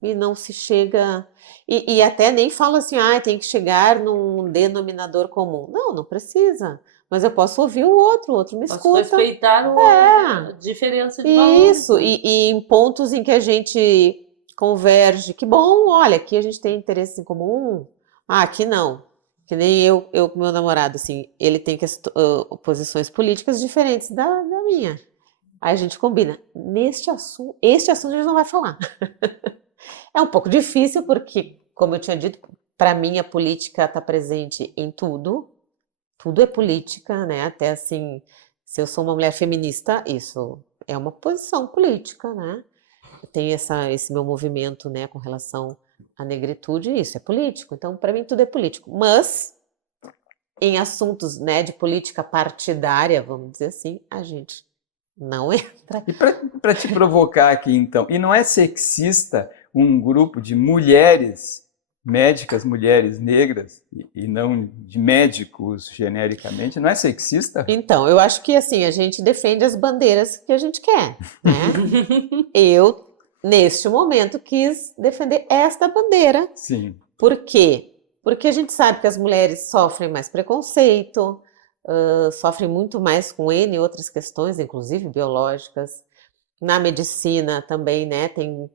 e não se chega... E até nem fala assim, tem que chegar num denominador comum. Não precisa. Mas eu posso ouvir o outro me Posso escuta. respeitar a diferença de valores. Isso, Né? e em pontos em que a gente converge, que bom, olha, aqui a gente tem interesse em comum, aqui não. Que nem eu com meu namorado, assim, ele tem posições políticas diferentes da minha. Aí a gente combina, este assunto a gente não vai falar. É um pouco difícil porque, como eu tinha dito, para mim a política está presente em tudo é política, né? Até assim, se eu sou uma mulher feminista, isso é uma posição política, né? Tem esse meu movimento, né, com relação à negritude, isso é político. Então, para mim, tudo é político. Mas, em assuntos, né, de política partidária, vamos dizer assim, a gente não entra. E para te provocar aqui, então, e não é sexista um grupo de mulheres médicas, mulheres negras, e não de médicos genericamente, não é sexista? Então, eu acho que assim, a gente defende as bandeiras que a gente quer, né? Eu, neste momento, quis defender esta bandeira. Sim. Por quê? Porque a gente sabe que as mulheres sofrem mais preconceito, sofrem muito mais com N outras questões, inclusive biológicas. Na medicina também, né, tem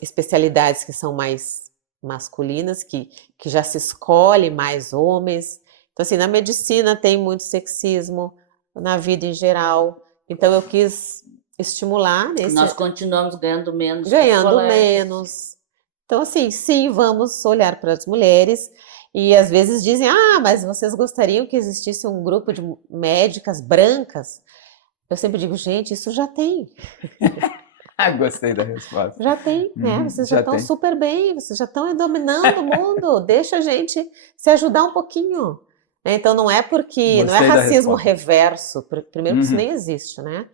especialidades que são mais masculinas, que já se escolhe mais homens. Então, assim, na medicina tem muito sexismo, na vida em geral. Então, eu quis estimular... Nós continuamos ganhando menos. Ganhando menos. Então, assim, sim, vamos olhar para as mulheres. E às vezes dizem, mas vocês gostariam que existisse um grupo de médicas brancas? Eu sempre digo, gente, isso já tem. Gostei da resposta. Já tem, né? Vocês já estão super bem, vocês já estão dominando o mundo. Deixa a gente se ajudar um pouquinho. Então, não é porque... Não é racismo reverso. Primeiro que isso nem existe, né?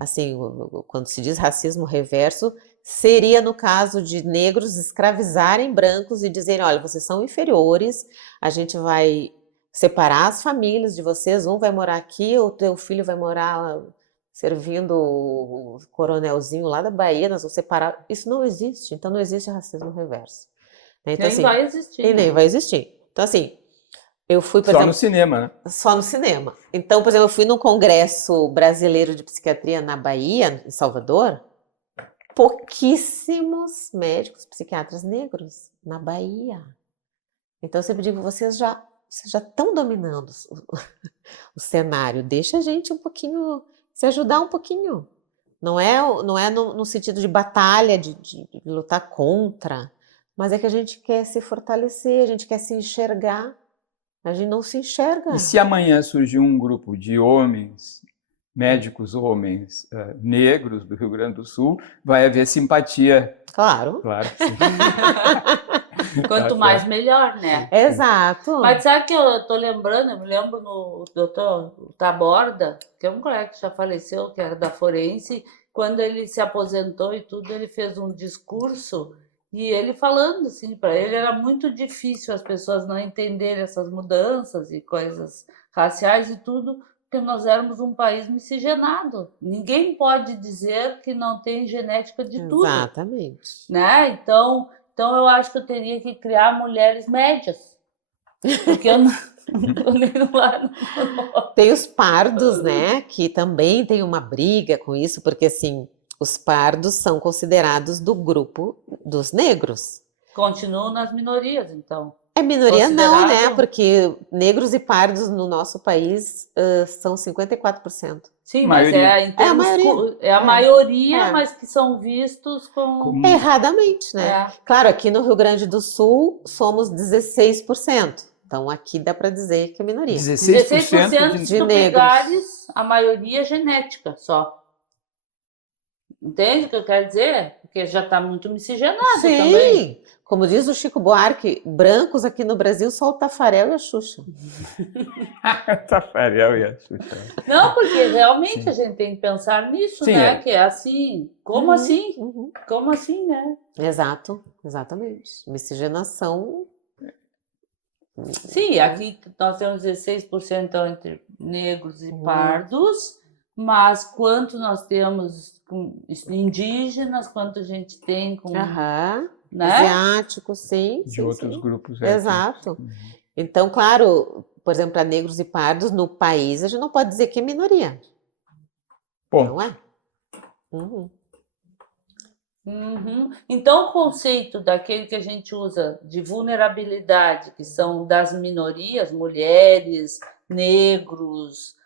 Assim, quando se diz racismo reverso, seria no caso de negros escravizarem brancos e dizerem, olha, vocês são inferiores, a gente vai separar as famílias de vocês, um vai morar aqui, o teu filho vai morar servindo o coronelzinho lá da Bahia, nós vamos separar. Isso não existe, então não existe racismo reverso. Então, Nem assim, vai existir. E nem vai existir. Então, assim, Eu fui, por Só exemplo, no cinema, né? só no cinema. Então, por exemplo, eu fui num congresso brasileiro de psiquiatria na Bahia, em Salvador. Pouquíssimos médicos psiquiatras negros na Bahia. Então, eu sempre digo, vocês já estão dominando o cenário. Deixa a gente um pouquinho, se ajudar um pouquinho. Não é no sentido de batalha, de lutar contra, mas é que a gente quer se fortalecer, a gente quer se enxergar. A gente não se enxerga. E se amanhã surgir um grupo de homens, médicos homens negros do Rio Grande do Sul, vai haver simpatia. Claro. Claro que sim. Quanto mais, melhor, né? Exato. Mas sabe que eu tô lembrando, eu me lembro no doutor Taborda, que é um colega que já faleceu, que era da forense, quando ele se aposentou e tudo, ele fez um discurso e ele falando assim, para ele era muito difícil as pessoas não entenderem essas mudanças e coisas raciais e tudo, porque nós éramos um país miscigenado. Ninguém pode dizer que não tem genética de tudo, Exatamente. né? Então eu acho que eu teria que criar mulheres médias. Porque eu não. Tem os pardos, né? Que também tem uma briga com isso, porque assim, os pardos são considerados do grupo dos negros. Continuam nas minorias, então. É minoria não, né? Considerado- Porque negros e pardos no nosso país são 54%. Sim, Maioria. mas em termos maioria. é a maioria, É. mas que são vistos como. Erradamente, né? É. Claro, aqui no Rio Grande do Sul somos 16%. Então aqui dá para dizer que é minoria. 16% de se tu negros. pegares, a maioria é genética só. Entende o que eu quero dizer? Porque já está muito miscigenado também. Sim, como diz o Chico Buarque, brancos aqui no Brasil só o Tafarel e a Xuxa. Tafarel e a Xuxa. Não, porque realmente Sim. a gente tem que pensar nisso, Sim, né? é. Que é assim. Como Uhum, assim? uhum. Como assim, né? Exato, exatamente. Miscigenação. Sim, aqui nós temos 16% entre negros e Uhum. pardos, mas quanto nós temos com indígenas, quanto a gente tem com, Aham. né? Asiático, sim, De sim, outros sim. grupos. Exato. Uhum. Então, claro, por exemplo, para negros e pardos no país, a gente não pode dizer que é minoria. Bom, Não é? Uhum. Uhum. Então, o conceito daquele que a gente usa de vulnerabilidade, que são das minorias, mulheres, negros,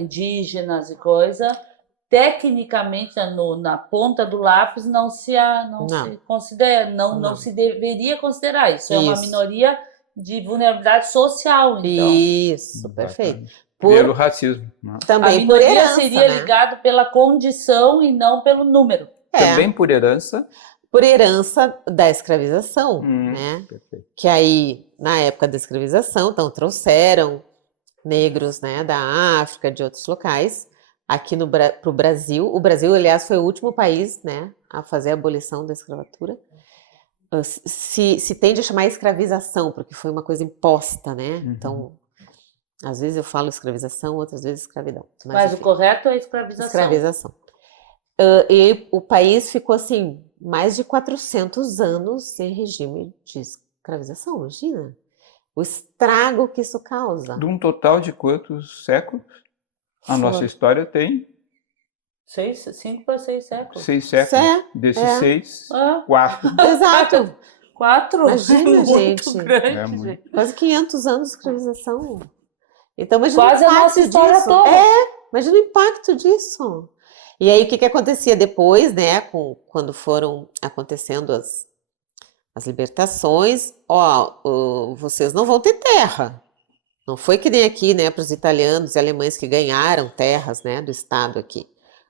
indígenas e coisa, tecnicamente, na ponta do lápis, não se considera, não Não. se deveria considerar. Isso é uma Isso. minoria de vulnerabilidade social, então. Isso, perfeito. Pelo racismo. Né? A Também por minoria herança, seria né? ligado pela condição e não pelo número. Também por herança. Por herança da escravização, né? Perfeito. Que aí, na época da escravização, então trouxeram negros, né, da África, de outros locais, aqui para o Brasil. O Brasil, aliás, foi o último país, né, a fazer a abolição da escravatura. Se tende a chamar escravização, porque foi uma coisa imposta, né? Uhum. Então, às vezes eu falo escravização, outras vezes escravidão. Mas o enfim, correto é escravização. escravização. E o país ficou, assim, mais de 400 anos em regime de escravização, imagina? O estrago que isso causa. De um total de quantos séculos? A nossa história tem 5 para 6 séculos. 6 séculos. É, Desses é. 6, Ah, 4. Exato. 4? Imagina, É muito gente. grande, É muito. gente. Quase 500 anos de escravização. Então, imagina Quase o a nossa impacto história disso. toda. Imagina o impacto disso. E aí, o que acontecia depois, né? Quando foram acontecendo as libertações, vocês não vão ter terra. Não foi que nem aqui, né, para os italianos e alemães que ganharam terras, né, do Estado aqui.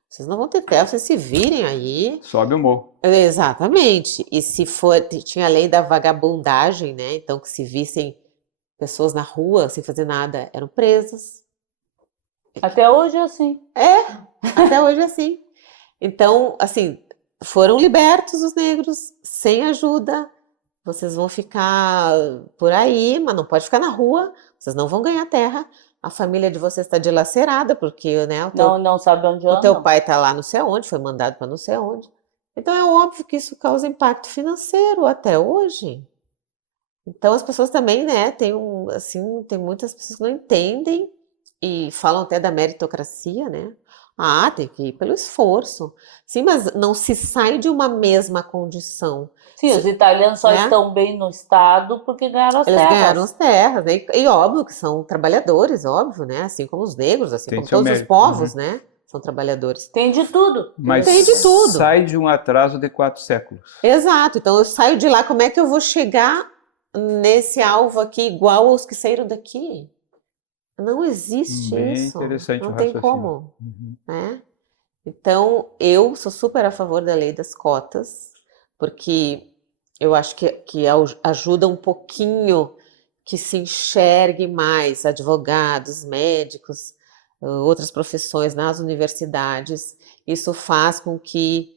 Vocês não vão ter terra, vocês se virem aí. Sobe o morro. Exatamente. E se for, tinha a lei da vagabundagem, né, então que se vissem pessoas na rua sem fazer nada, eram presas. Até hoje é assim. Até hoje é assim. Então, assim, foram libertos os negros sem ajuda. Vocês vão ficar por aí, mas não pode ficar na rua. Vocês não vão ganhar terra. A família de vocês está dilacerada, porque, né, Não sabe onde o teu anda. pai está lá não sei onde, foi mandado para não sei onde. Então, é óbvio que isso causa impacto financeiro até hoje. Então, Então as pessoas também, né, tem muitas pessoas que não entendem e falam até da meritocracia, né? Ah, tem que ir pelo esforço. Sim, mas não se sai de uma mesma condição, Sim, os italianos só né? estão bem no estado porque ganharam as Eles ganharam terras. as terras, né? E óbvio que são trabalhadores, óbvio, né? Assim como os negros, assim Tem como seu todos os mérito. povos, né? São trabalhadores. Tem de tudo. Mas Tem de tudo. sai de um atraso de 4 séculos. Exato. Então eu saio de lá, como é que eu vou chegar nesse alvo aqui igual aos que saíram daqui? Não existe Bem isso. interessante o Não tem raciocínio. como, né? Então, eu sou super a favor da lei das cotas, porque eu acho que ajuda um pouquinho que se enxergue mais advogados, médicos, outras profissões nas universidades. Isso faz com que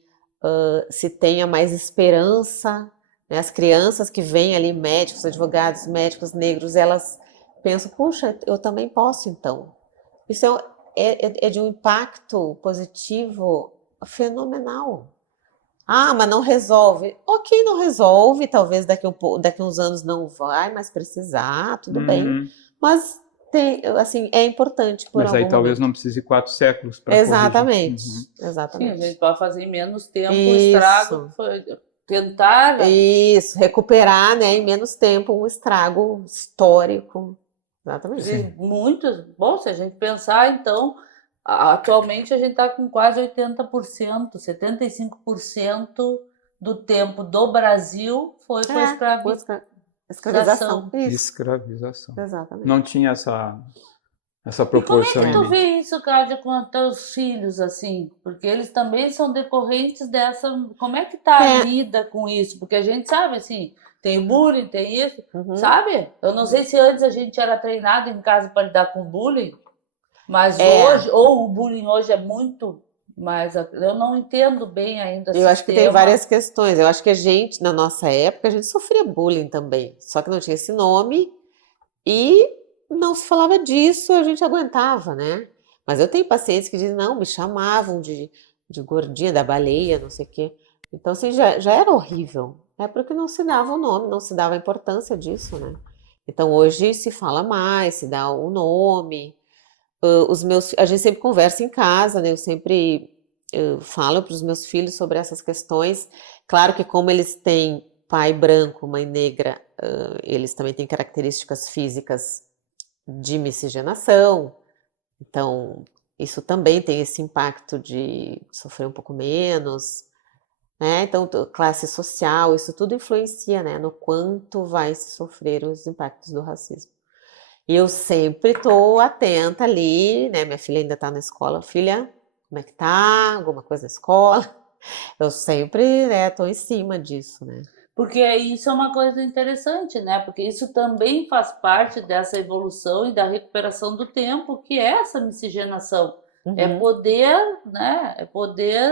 se tenha mais esperança, né? As crianças que vêm ali, médicos, advogados, médicos negros, elas pensam, puxa, eu também posso então. Isso é de um impacto positivo fenomenal. Ah, mas não resolve. Ok, não resolve, talvez daqui uns anos não vai mais precisar, tudo bem. Mas assim, é importante por Mas aí algum talvez momento. não precise 4 séculos para Exatamente, corrigir. Sim, a exatamente. gente pode fazer em menos tempo o estrago. Tentar. Isso, recuperar, né, em menos tempo um estrago histórico. Exatamente. Muitos. Bom, se a gente pensar, então, atualmente a gente está com quase 80%, 75% do tempo do Brasil foi com a Escravização. Isso, Escravização. exatamente. Não tinha essa E como é proporção que em tu mente. vê isso, Cláudia, com os teus filhos, assim? Porque eles também são decorrentes dessa... Como é que tá a lida com isso? Porque a gente sabe, assim, tem bullying, tem isso, sabe? Eu não sei se antes a gente era treinado em casa para lidar com bullying, mas hoje, ou o bullying hoje é muito mais... Eu não entendo bem ainda Eu acho que tem várias questões. Eu acho que a gente, na nossa época, a gente sofria bullying também. Só que não tinha esse nome e não se falava disso, a gente aguentava, né? Mas eu tenho pacientes que dizem, não, me chamavam de gordinha, da baleia, não sei o quê. Então, assim, já era horrível. É porque não se dava o nome, não se dava a importância disso, né? Então, hoje se fala mais, se dá o nome. A gente sempre conversa em casa, né? Eu falo para os meus filhos sobre essas questões. Claro que como eles têm pai branco, mãe negra, eles também têm características físicas de miscigenação. Então, isso também tem esse impacto de sofrer um pouco menos, né? Então, classe social, isso tudo influencia, né, no quanto vai se sofrer os impactos do racismo. E eu sempre estou atenta ali, né? Minha filha ainda está na escola. Filha, como é que tá? Alguma coisa na escola? Eu sempre, né, estou em cima disso, né? Porque isso é uma coisa interessante, né? Porque isso também faz parte dessa evolução e da recuperação do tempo, que é essa miscigenação. É poder, né? É poder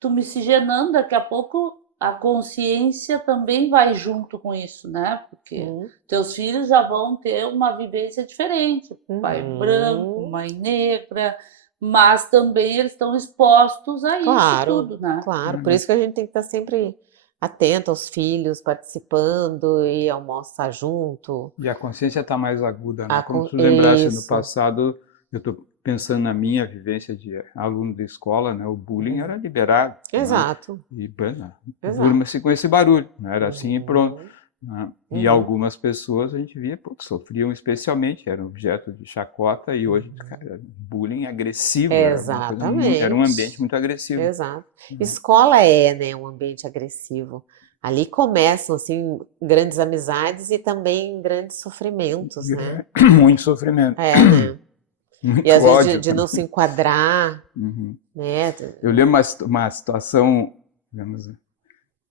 tu miscigenando, daqui a pouco a consciência também vai junto com isso, né? Porque teus filhos já vão ter uma vivência diferente. Pai branco, mãe negra, mas também eles estão expostos a isso tudo, né? Claro. Por isso que a gente tem que estar sempre atento aos filhos, participando e almoçar junto. E a consciência está mais aguda, né? Como tu lembrasse no passado, eu estou pensando na minha vivência de aluno de escola, né? O bullying era liberado. Exato. Né? E durma-se com esse barulho, né? Era assim e pronto. Né? E algumas pessoas a gente via, sofriam especialmente, eram objeto de chacota e hoje, cara, bullying agressivo. Exatamente. Era um ambiente muito agressivo. Exato. Escola né, um ambiente agressivo. Ali começam, assim, grandes amizades e também grandes sofrimentos, né? Muito sofrimento. Né? Muito e às ódio. vezes de não se enquadrar, né? Eu lembro uma situação, digamos,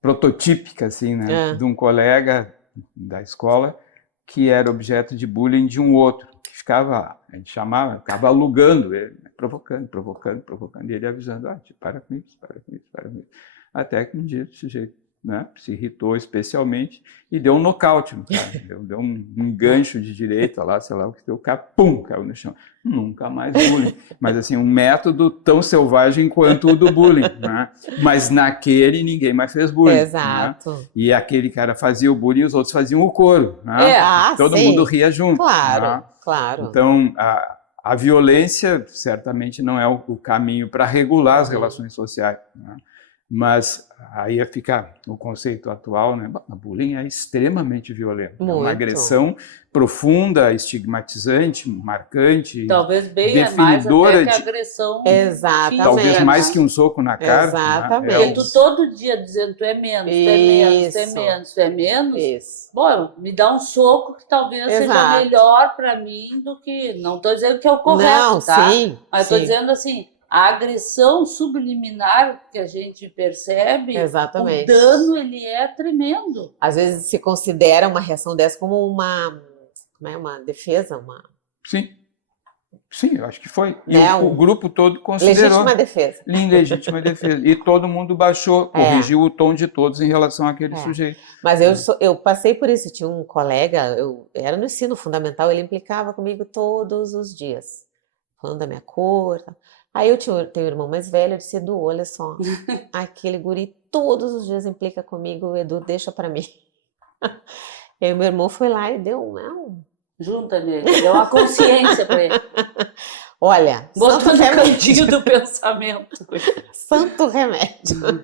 prototípica, assim, né? De um colega da escola que era objeto de bullying de um outro, que ficava, a gente chamava, ficava alugando ele, provocando, e ele avisando, para com isso, para com isso, para com isso. Até que um dia o sujeito né? Se irritou especialmente e deu um nocaute no cara. Deu um gancho de direita lá, sei lá, o que deu, o cara, pum, caiu no chão. Nunca mais bullying. Mas assim, um método tão selvagem quanto o do bullying, né? Mas naquele ninguém mais fez bullying. Exato. Né? E aquele cara fazia o bullying e os outros faziam o coro. Né? Todo sim. mundo ria junto. Claro, né? claro. Então, a violência certamente não é o caminho para regular as relações sociais. Né? Mas aí fica o conceito atual, né? A bullying é extremamente violento. É uma agressão profunda, estigmatizante, marcante, talvez bem definidora mais até que a agressão Exatamente. talvez mais que um soco na cara. Exatamente. Né? Porque tu todo dia dizendo tu é menos, tu é menos, tu é menos, tu é menos. Isso. Bom, me dá um soco que talvez seja melhor para mim do que... Não estou dizendo que é o correto, tá? Sim, mas estou dizendo assim, a agressão subliminar que a gente percebe, exatamente, o dano ele é tremendo. Às vezes se considera uma reação dessa como uma defesa, Sim, eu acho que foi. E né? o grupo todo considerou legítima defesa. Legítima defesa. E todo mundo baixou, corrigiu o tom de todos em relação àquele sujeito. Mas eu passei por isso. Tinha um colega, eu era no ensino fundamental, ele implicava comigo todos os dias, falando da minha cor. Aí eu tenho um irmão mais velho, eu disse, Edu, olha só, aquele guri todos os dias implica comigo, Edu, deixa pra mim. E aí meu irmão foi lá e deu junta nele, deu uma consciência para ele. Olha, botou no cantinho do pensamento. Santo remédio.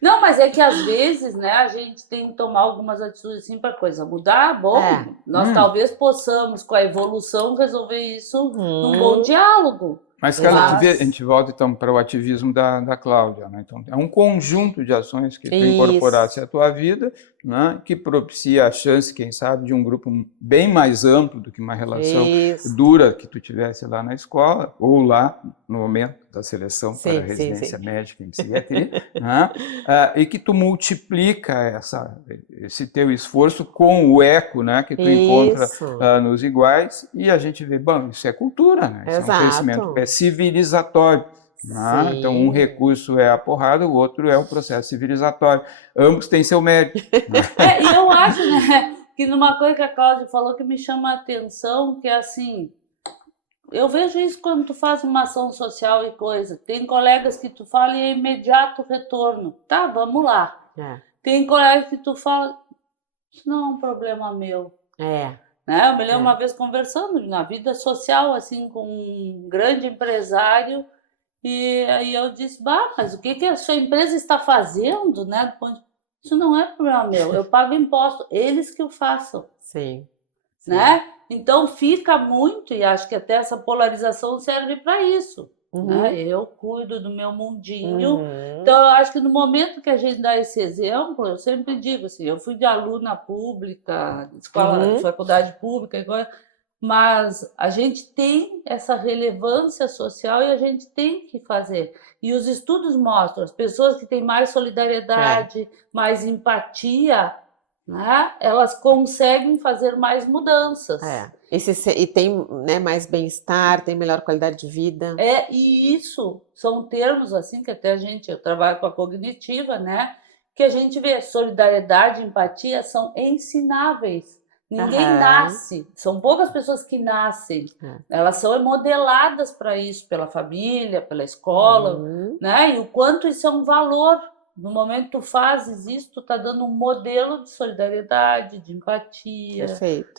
Não, mas é que às vezes, né, a gente tem que tomar algumas atitudes assim para a coisa mudar. Bom, nós talvez possamos, com a evolução, resolver isso num bom diálogo. Mas, cara, a gente volta então para o ativismo da Cláudia, né? Então, é um conjunto de ações que tu incorporasse à tua vida, né? Que propicia a chance, quem sabe, de um grupo bem mais amplo do que uma relação dura que tu tivesse lá na escola, ou lá no momento da seleção para a residência médica em psiquiatria, né? E que tu multiplica esse teu esforço com o eco, né? Que tu encontra nos iguais, e a gente vê, bom, isso é cultura, né? Isso é um conhecimento civilizatório. Né? Então, um recurso é a porrada, o outro é o processo civilizatório. Ambos têm seu mérito. Né? E eu acho, né, que numa coisa que a Cláudia falou que me chama a atenção, que é assim, eu vejo isso quando tu faz uma ação social e coisa. Tem colegas que tu fala e é imediato retorno. Tá, vamos lá. Tem colegas que tu fala, isso não é um problema meu. Né? Eu me lembro uma vez conversando na vida social, assim, com um grande empresário, e aí eu disse, mas o que a sua empresa está fazendo, né? Isso não é problema meu, eu pago imposto, eles que o façam. Né? Então fica muito, e acho que até essa polarização serve para isso. Né? Eu cuido do meu mundinho. Então eu acho que no momento que a gente dá esse exemplo, eu sempre digo assim, eu fui de aluna pública, escola de faculdade pública, mas a gente tem essa relevância social e a gente tem que fazer. E os estudos mostram, as pessoas que têm mais solidariedade, mais empatia, né, elas conseguem fazer mais mudanças. E tem, né, mais bem-estar, tem melhor qualidade de vida. E isso são termos assim que até eu trabalho com a cognitiva, né, que a gente vê solidariedade e empatia são ensináveis. Ninguém nasce, são poucas pessoas que nascem, elas são modeladas para isso, pela família, pela escola, né? E o quanto isso é um valor. No momento que tu fazes isso, tu tá dando um modelo de solidariedade, de empatia,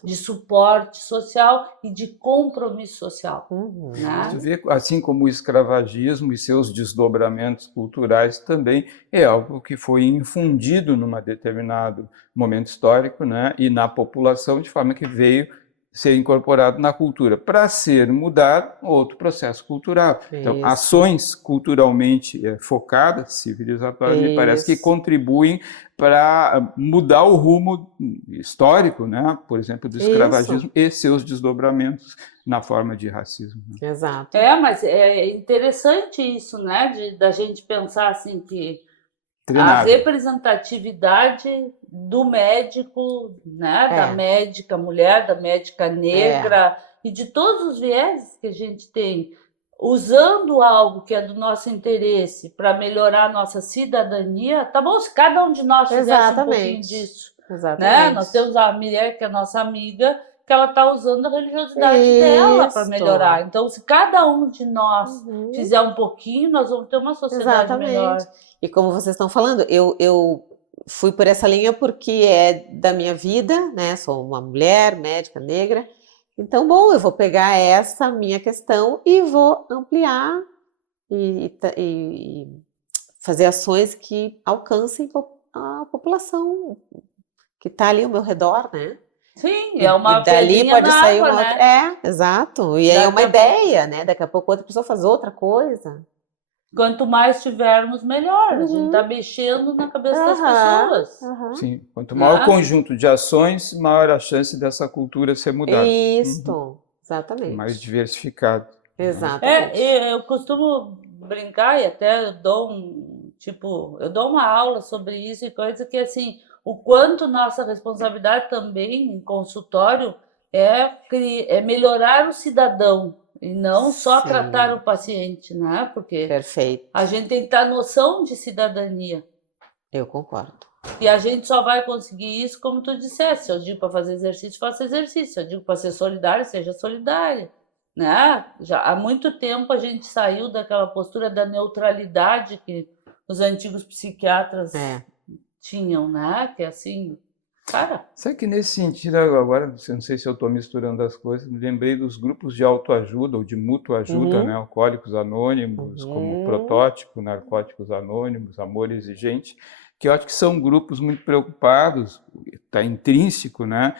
de suporte social e de compromisso social. Né? Tu vê, assim como o escravagismo e seus desdobramentos culturais também é algo que foi infundido num determinado momento histórico, né? E na população, de forma que veio ser incorporado na cultura, para ser mudado outro processo cultural. Então, ações culturalmente focadas, civilizatórias, me parece que contribuem para mudar o rumo histórico, né? Por exemplo, do escravagismo e seus desdobramentos na forma de racismo. Né? Exato. Mas é interessante isso, né? Da gente pensar assim que a representatividade do médico, né, da médica mulher, da médica negra e de todos os vieses que a gente tem. usando algo que é do nosso interesse para melhorar a nossa cidadania, tá bom se cada um de nós fizesse um pouquinho disso, né? Exatamente. Nós temos a Miriam, que é a nossa amiga, que ela está usando a religiosidade dela para Isto. melhorar. Então, se cada um de nós Uhum. fizer um pouquinho, nós vamos ter uma sociedade melhor. E como vocês estão falando, eu fui por essa linha porque é da minha vida, né? Sou uma mulher médica negra. Então, bom, eu vou pegar essa minha questão e vou ampliar e fazer ações que alcancem a população que está ali ao meu redor, né? Sim, é uma E dali pedrinha pode na sair água, uma né? outra. Exato. E aí é uma ideia, né? Daqui a pouco outra pessoa faz outra coisa. Quanto mais tivermos, melhor. A gente está mexendo na cabeça das pessoas. Sim, quanto maior o conjunto de ações, maior a chance dessa cultura ser mudada. Isto, exatamente. Mais diversificado. Exatamente. Eu costumo brincar e até dou eu dou uma aula sobre isso e coisa que assim, o quanto nossa responsabilidade também em consultório é melhorar o cidadão e não só tratar o paciente, né? Porque Perfeito. a gente tem que ter noção de cidadania. Eu concordo. E a gente só vai conseguir isso, como tu disseste. Se eu digo para fazer exercício, faça exercício. Se eu digo para ser solidário, seja solidária. Né? Já há muito tempo a gente saiu daquela postura da neutralidade que os antigos psiquiatras tinham, né? Que é assim, cara. Sabe que nesse sentido, agora, não sei se eu estou misturando as coisas, me lembrei dos grupos de autoajuda ou de mútua ajuda, né? Alcoólicos Anônimos, como Protótipo, Narcóticos Anônimos, Amor Exigente, que eu acho que são grupos muito preocupados, está intrínseco, né?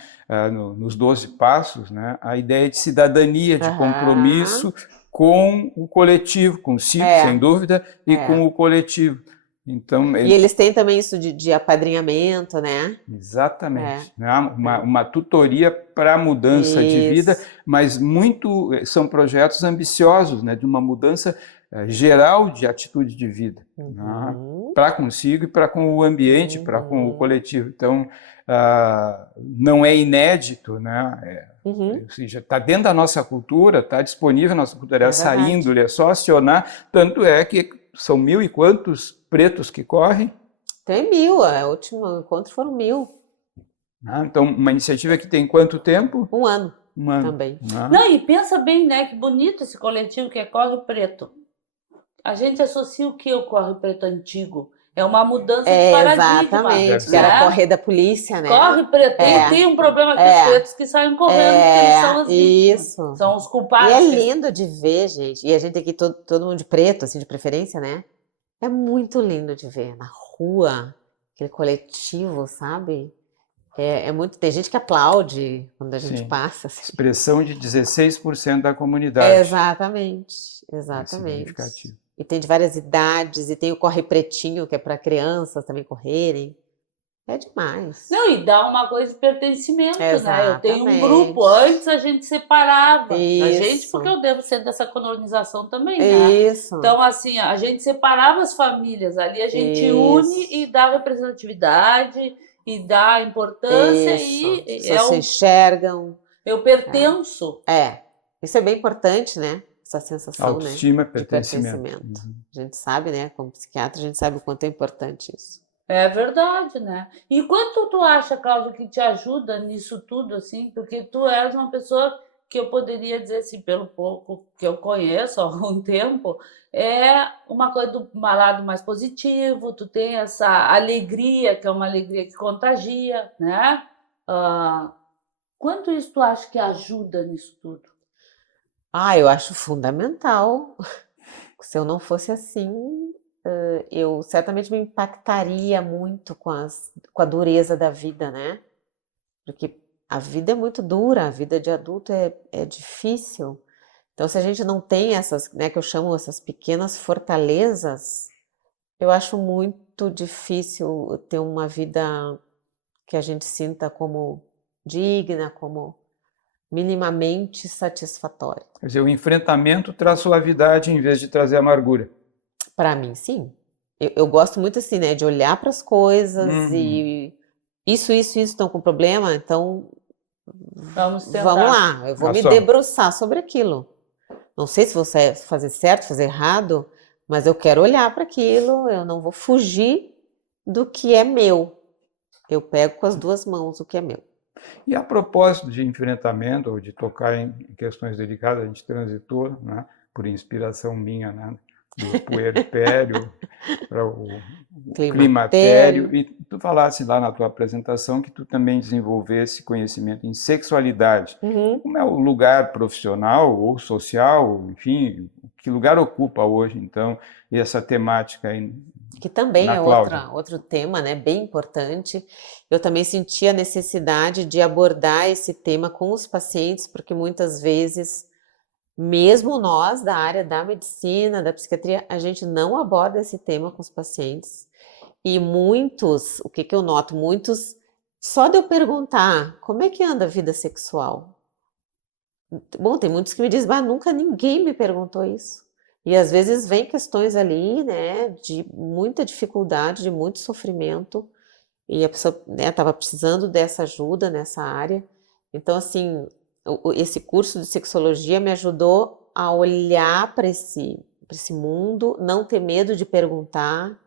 Nos 12 passos, né? A ideia de cidadania, de compromisso com o coletivo, consigo, sem dúvida, e com o coletivo. Então, e eles têm também isso de apadrinhamento, né? Exatamente. Uma tutoria para a mudança de vida, mas são projetos ambiciosos, né? De uma mudança geral de atitude de vida, né? Para consigo e para com o ambiente, para com o coletivo. Então, não é inédito, né? Ou seja, está dentro da nossa cultura, está disponível na nossa cultura, essa índole, é só acionar, tanto é que são 1000 e quantos pretos que correm? Tem 1000, o último encontro foram 1000. Então, uma iniciativa que tem quanto tempo? Um ano. Um ano. Também. Não, e pensa bem, né? Que bonito esse coletivo que é Corre Preto. A gente associa o que ao Corre Preto antigo? É uma mudança de paradigma. Exatamente, que era correr da polícia, né? Corre Preto. Tem um problema com os pretos que saem correndo, porque eles são as vítimas. Isso. São os culpados. E é lindo de ver, gente. E a gente aqui, todo mundo de preto, assim, de preferência, né? É muito lindo de ver na rua, aquele coletivo, sabe? Tem gente que aplaude quando a gente passa. Assim. Expressão de 16% da comunidade. Exatamente. E tem de várias idades, e tem o Corre Pretinho, que é para crianças também correrem. É demais. Não, e dá uma coisa de pertencimento, né? Eu tenho um grupo. Antes a gente separava. A gente, porque eu devo ser dessa colonização também, né? Isso. Então, assim, a gente separava as famílias. Ali a gente une e dá representatividade e dá importância. E se enxergam. Eu pertenço. Isso é bem importante, né? Essa sensação, autoestima, né? De pertencimento. A gente sabe, né? Como psiquiatra, a gente sabe o quanto é importante isso. É verdade, né? E quanto tu acha, Cláudia, que te ajuda nisso tudo, assim? Porque tu és uma pessoa que eu poderia dizer, assim, pelo pouco que eu conheço há algum tempo, é uma coisa do lado mais positivo, tu tem essa alegria, que é uma alegria que contagia, né? Quanto isso tu acha que ajuda nisso tudo? Eu acho fundamental. Se eu não fosse assim, eu certamente me impactaria muito com a dureza da vida, né? Porque a vida é muito dura, a vida de adulto é difícil. Então, se a gente não tem essas, né, que eu chamo essas pequenas fortalezas, eu acho muito difícil ter uma vida que a gente sinta como digna, como minimamente satisfatória. Quer dizer, o enfrentamento traz suavidade em vez de trazer amargura. Para mim, sim. Eu gosto muito assim, né, de olhar para as coisas e isso estão com problema, então vamos lá, eu vou me debruçar sobre aquilo. Não sei se vou fazer certo, fazer errado, mas eu quero olhar para aquilo, eu não vou fugir do que é meu. Eu pego com as duas mãos o que é meu. E a propósito de enfrentamento ou de tocar em questões delicadas, a gente transitou, né, por inspiração minha, né, do puerpério para o climatério. E tu falasse lá na tua apresentação que tu também desenvolvesse conhecimento em sexualidade. Como é o lugar profissional ou social, enfim, que lugar ocupa hoje, então, essa temática aí? Que também na é Cláudia? outro tema, né, bem importante. Eu também senti a necessidade de abordar esse tema com os pacientes, porque muitas vezes, mesmo nós da área da medicina, da psiquiatria, a gente não aborda esse tema com os pacientes. E muitos, o que eu noto? Muitos, só de eu perguntar como é que anda a vida sexual? Bom, tem muitos que me dizem, nunca ninguém me perguntou isso. E às vezes vem questões ali, né, de muita dificuldade, de muito sofrimento, e a pessoa, né, estava precisando dessa ajuda nessa área. Então, assim, esse curso de sexologia me ajudou a olhar para esse mundo, não ter medo de perguntar,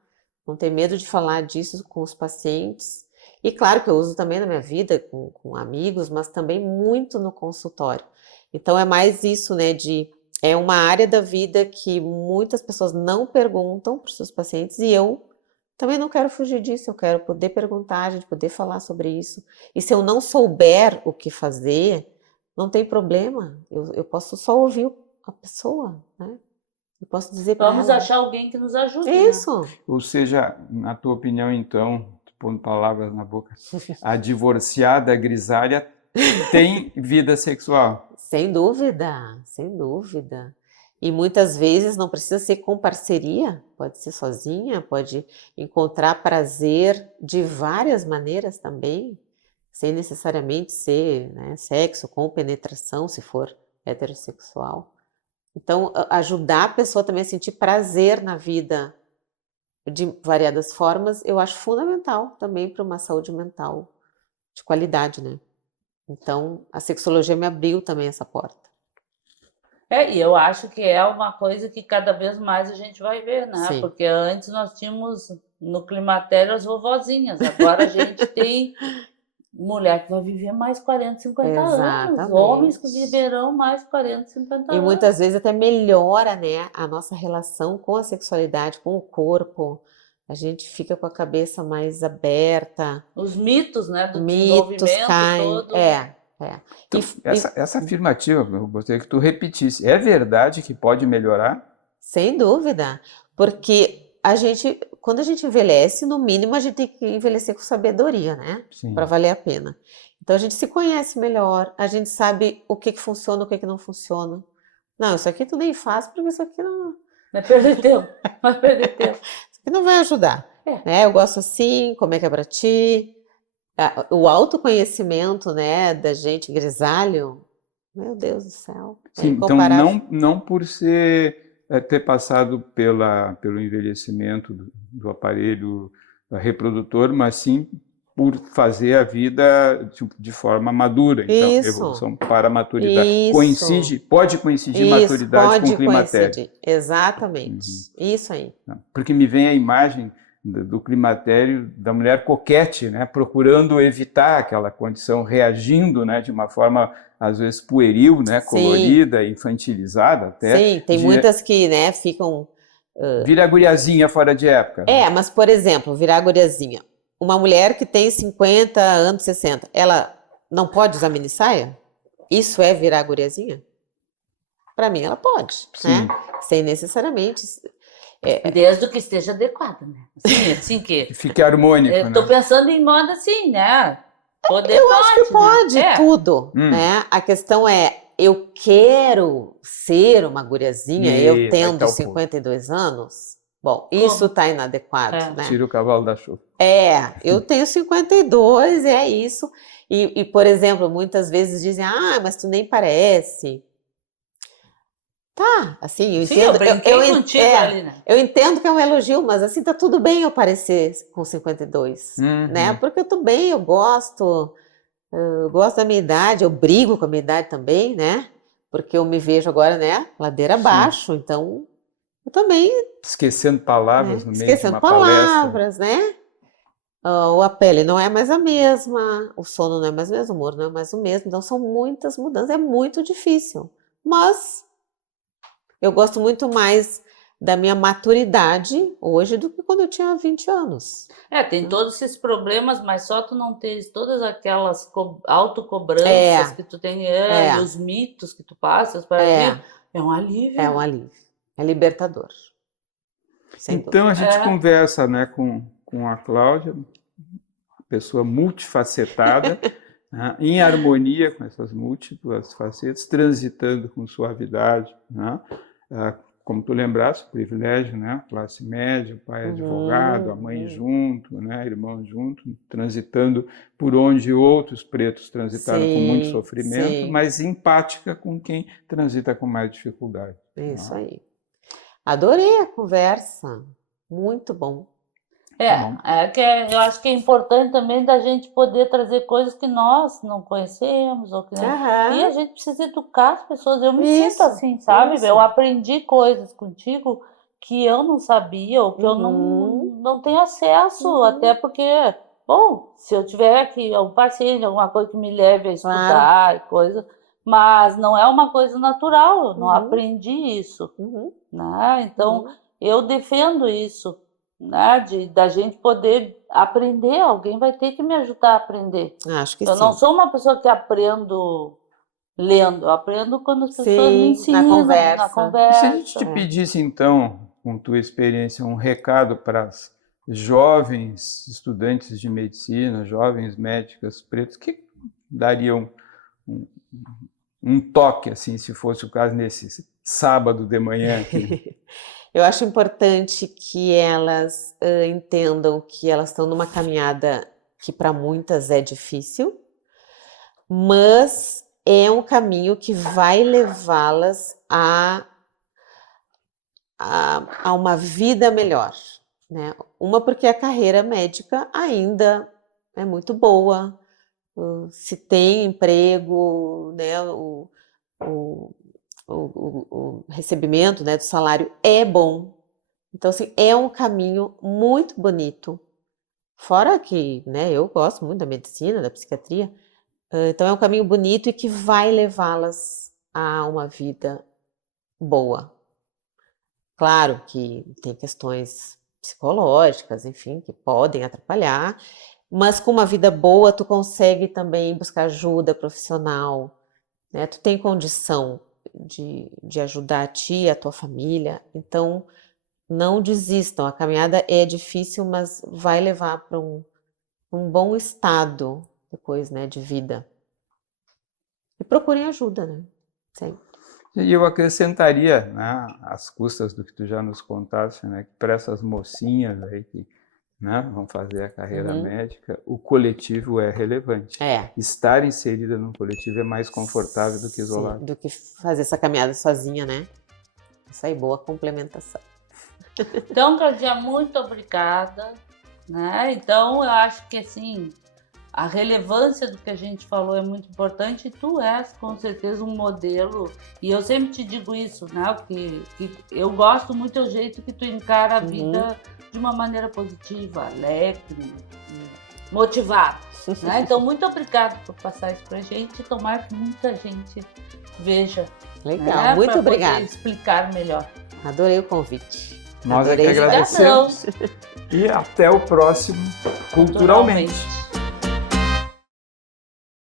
não ter medo de falar disso com os pacientes. E claro que eu uso também na minha vida, com amigos, mas também muito no consultório. Então, é mais isso, né, é uma área da vida que muitas pessoas não perguntam para os seus pacientes e eu também não quero fugir disso, eu quero poder perguntar, a gente poder falar sobre isso. E se eu não souber o que fazer, não tem problema, eu posso só ouvir a pessoa, né? Eu posso dizer para ela. Vamos achar alguém que nos ajude. Isso. Né? Ou seja, na tua opinião, então, pondo palavras na boca, a divorciada grisalha tem vida sexual? Sem dúvida, sem dúvida. E muitas vezes não precisa ser com parceria, pode ser sozinha, pode encontrar prazer de várias maneiras também, sem necessariamente ser, né, sexo com penetração, se for heterossexual. Então, ajudar a pessoa também a sentir prazer na vida de variadas formas, eu acho fundamental também para uma saúde mental de qualidade, né? Então, a sexologia me abriu também essa porta. E eu acho que é uma coisa que cada vez mais a gente vai ver, né? Sim. Porque antes nós tínhamos no climatério as vovozinhas, agora a gente tem mulher que vai viver mais 40, 50 anos, homens que viverão mais 40, 50 anos. E muitas vezes até melhora, né, a nossa relação com a sexualidade, com o corpo. A gente fica com a cabeça mais aberta. Os mitos, né, do desenvolvimento caem. todo. Então, essa afirmativa, eu gostaria que tu repetisse. É verdade que pode melhorar? Sem dúvida, porque quando a gente envelhece, no mínimo a gente tem que envelhecer com sabedoria, né? Para valer a pena. Então a gente se conhece melhor, a gente sabe o que funciona, o que não funciona. Não, isso aqui tu nem faz, porque isso aqui não... Vai perder tempo, vai perder tempo. Isso aqui não vai ajudar. Né? Eu gosto assim, como é que é para ti? O autoconhecimento, né, da gente grisalho, meu Deus do céu. Sim, então não por ter passado pelo envelhecimento do aparelho reprodutor, mas sim por fazer a vida de forma madura. Então, evolução para a maturidade. Pode coincidir maturidade com climatério. Exatamente. Isso aí. Porque me vem a imagem do climatério da mulher coquete, né, procurando evitar aquela condição, reagindo, né, de uma forma às vezes pueril, né, colorida, infantilizada até. Sim, tem muitas que, né, ficam... Vira guriazinha fora de época. Mas, por exemplo, virar guriazinha. Uma mulher que tem 50 anos, 60, ela não pode usar mini saia? Isso é virar guriazinha? Para mim, ela pode, né? Sem necessariamente... Desde que esteja adequada, né? Assim que fique harmônico. Estou pensando em moda assim, né? Eu acho que pode tudo, né? A questão é, eu quero ser uma guriazinha, eu tendo 52 anos? Bom, isso está inadequado, né? Tira o cavalo da chuva. Eu tenho 52, é isso. E, por exemplo, muitas vezes dizem, mas tu nem parece. Tá, assim, eu entendo. Ali, né? Eu entendo que é um elogio, mas assim, tá tudo bem eu parecer com 52, né? Porque eu tô bem, eu gosto da minha idade, eu brigo com a minha idade também, né? porque eu me vejo agora, né, ladeira abaixo, então eu também, Esquecendo palavras né, no meio de esquecendo uma palestra. palavras, né? A pele não é mais a mesma, o sono não é mais o mesmo, o humor não é mais o mesmo, então são muitas mudanças, é muito difícil. Mas eu gosto muito mais da minha maturidade hoje do que quando eu tinha 20 anos. Tem todos esses problemas, mas só tu não tens todas aquelas autocobranças É. que tu tem e os mitos que tu passas para ti, é um alívio. É um alívio, é libertador. Sem Então a gente É. conversa, né, com a Cláudia, pessoa multifacetada, né, em harmonia com essas múltiplas facetas, transitando com suavidade, né? Como tu lembraste, privilégio, né? Classe média, o pai advogado, a mãe junto, né? Irmão junto, transitando por onde outros pretos transitaram com muito sofrimento, mas empática com quem transita com mais dificuldade. Isso aí. Adorei a conversa, muito bom. Eu acho que é importante também da gente poder trazer coisas que nós não conhecemos, ou que, né? E a gente precisa educar as pessoas. Eu me sinto assim, sabe? Eu aprendi coisas contigo que eu não sabia, ou que eu não tenho acesso, até porque, se eu tiver aqui um paciente, alguma coisa que me leve a estudar e coisa, mas não é uma coisa natural, eu não aprendi isso, né? Então, eu defendo isso. Né, da gente poder aprender, alguém vai ter que me ajudar a aprender. Acho que eu não sou uma pessoa que aprendo lendo, eu aprendo quando as pessoas me ensinam, na conversa. Se a gente te pedisse, então, com tua experiência, um recado para as jovens estudantes de medicina, jovens médicas pretas, que dariam um toque, assim, se fosse o caso, nesse sábado de manhã aqui? Eu acho importante que elas entendam que elas estão numa caminhada que para muitas é difícil, mas é um caminho que vai levá-las a uma vida melhor, né? Uma, porque a carreira médica ainda é muito boa, se tem emprego, né? O recebimento, né, do salário é bom. Então, assim, é um caminho muito bonito. Fora que, né, eu gosto muito da medicina, da psiquiatria. Então, é um caminho bonito e que vai levá-las a uma vida boa. Claro que tem questões psicológicas, enfim, que podem atrapalhar, mas com uma vida boa, tu consegue também buscar ajuda profissional, né? Tu tem condição de ajudar a ti e a tua família, então não desistam, a caminhada é difícil, mas vai levar para um bom estado depois, né, de vida. E procurem ajuda, né, sempre. E eu acrescentaria, né, às custas do que tu já nos contaste, né, que para essas mocinhas aí que, né, vão fazer a carreira médica, o coletivo é relevante. Estar inserida num coletivo é mais confortável do que isolado. Do que fazer essa caminhada sozinha, né? Isso aí, boa complementação. Então, Claudinha, muito obrigada, né? Então, eu acho que, assim, a relevância do que a gente falou é muito importante e tu és, com certeza, um modelo. E eu sempre te digo isso, né? Que eu gosto muito do jeito que tu encara a vida de uma maneira positiva, alegre, motivada. Né? Então, muito obrigada por passar isso pra gente e tomara que muita gente veja. Legal, né? muito pra obrigada. Poder explicar melhor. Adorei o convite. Nós é que agradecemos. E até o próximo Culturalmente.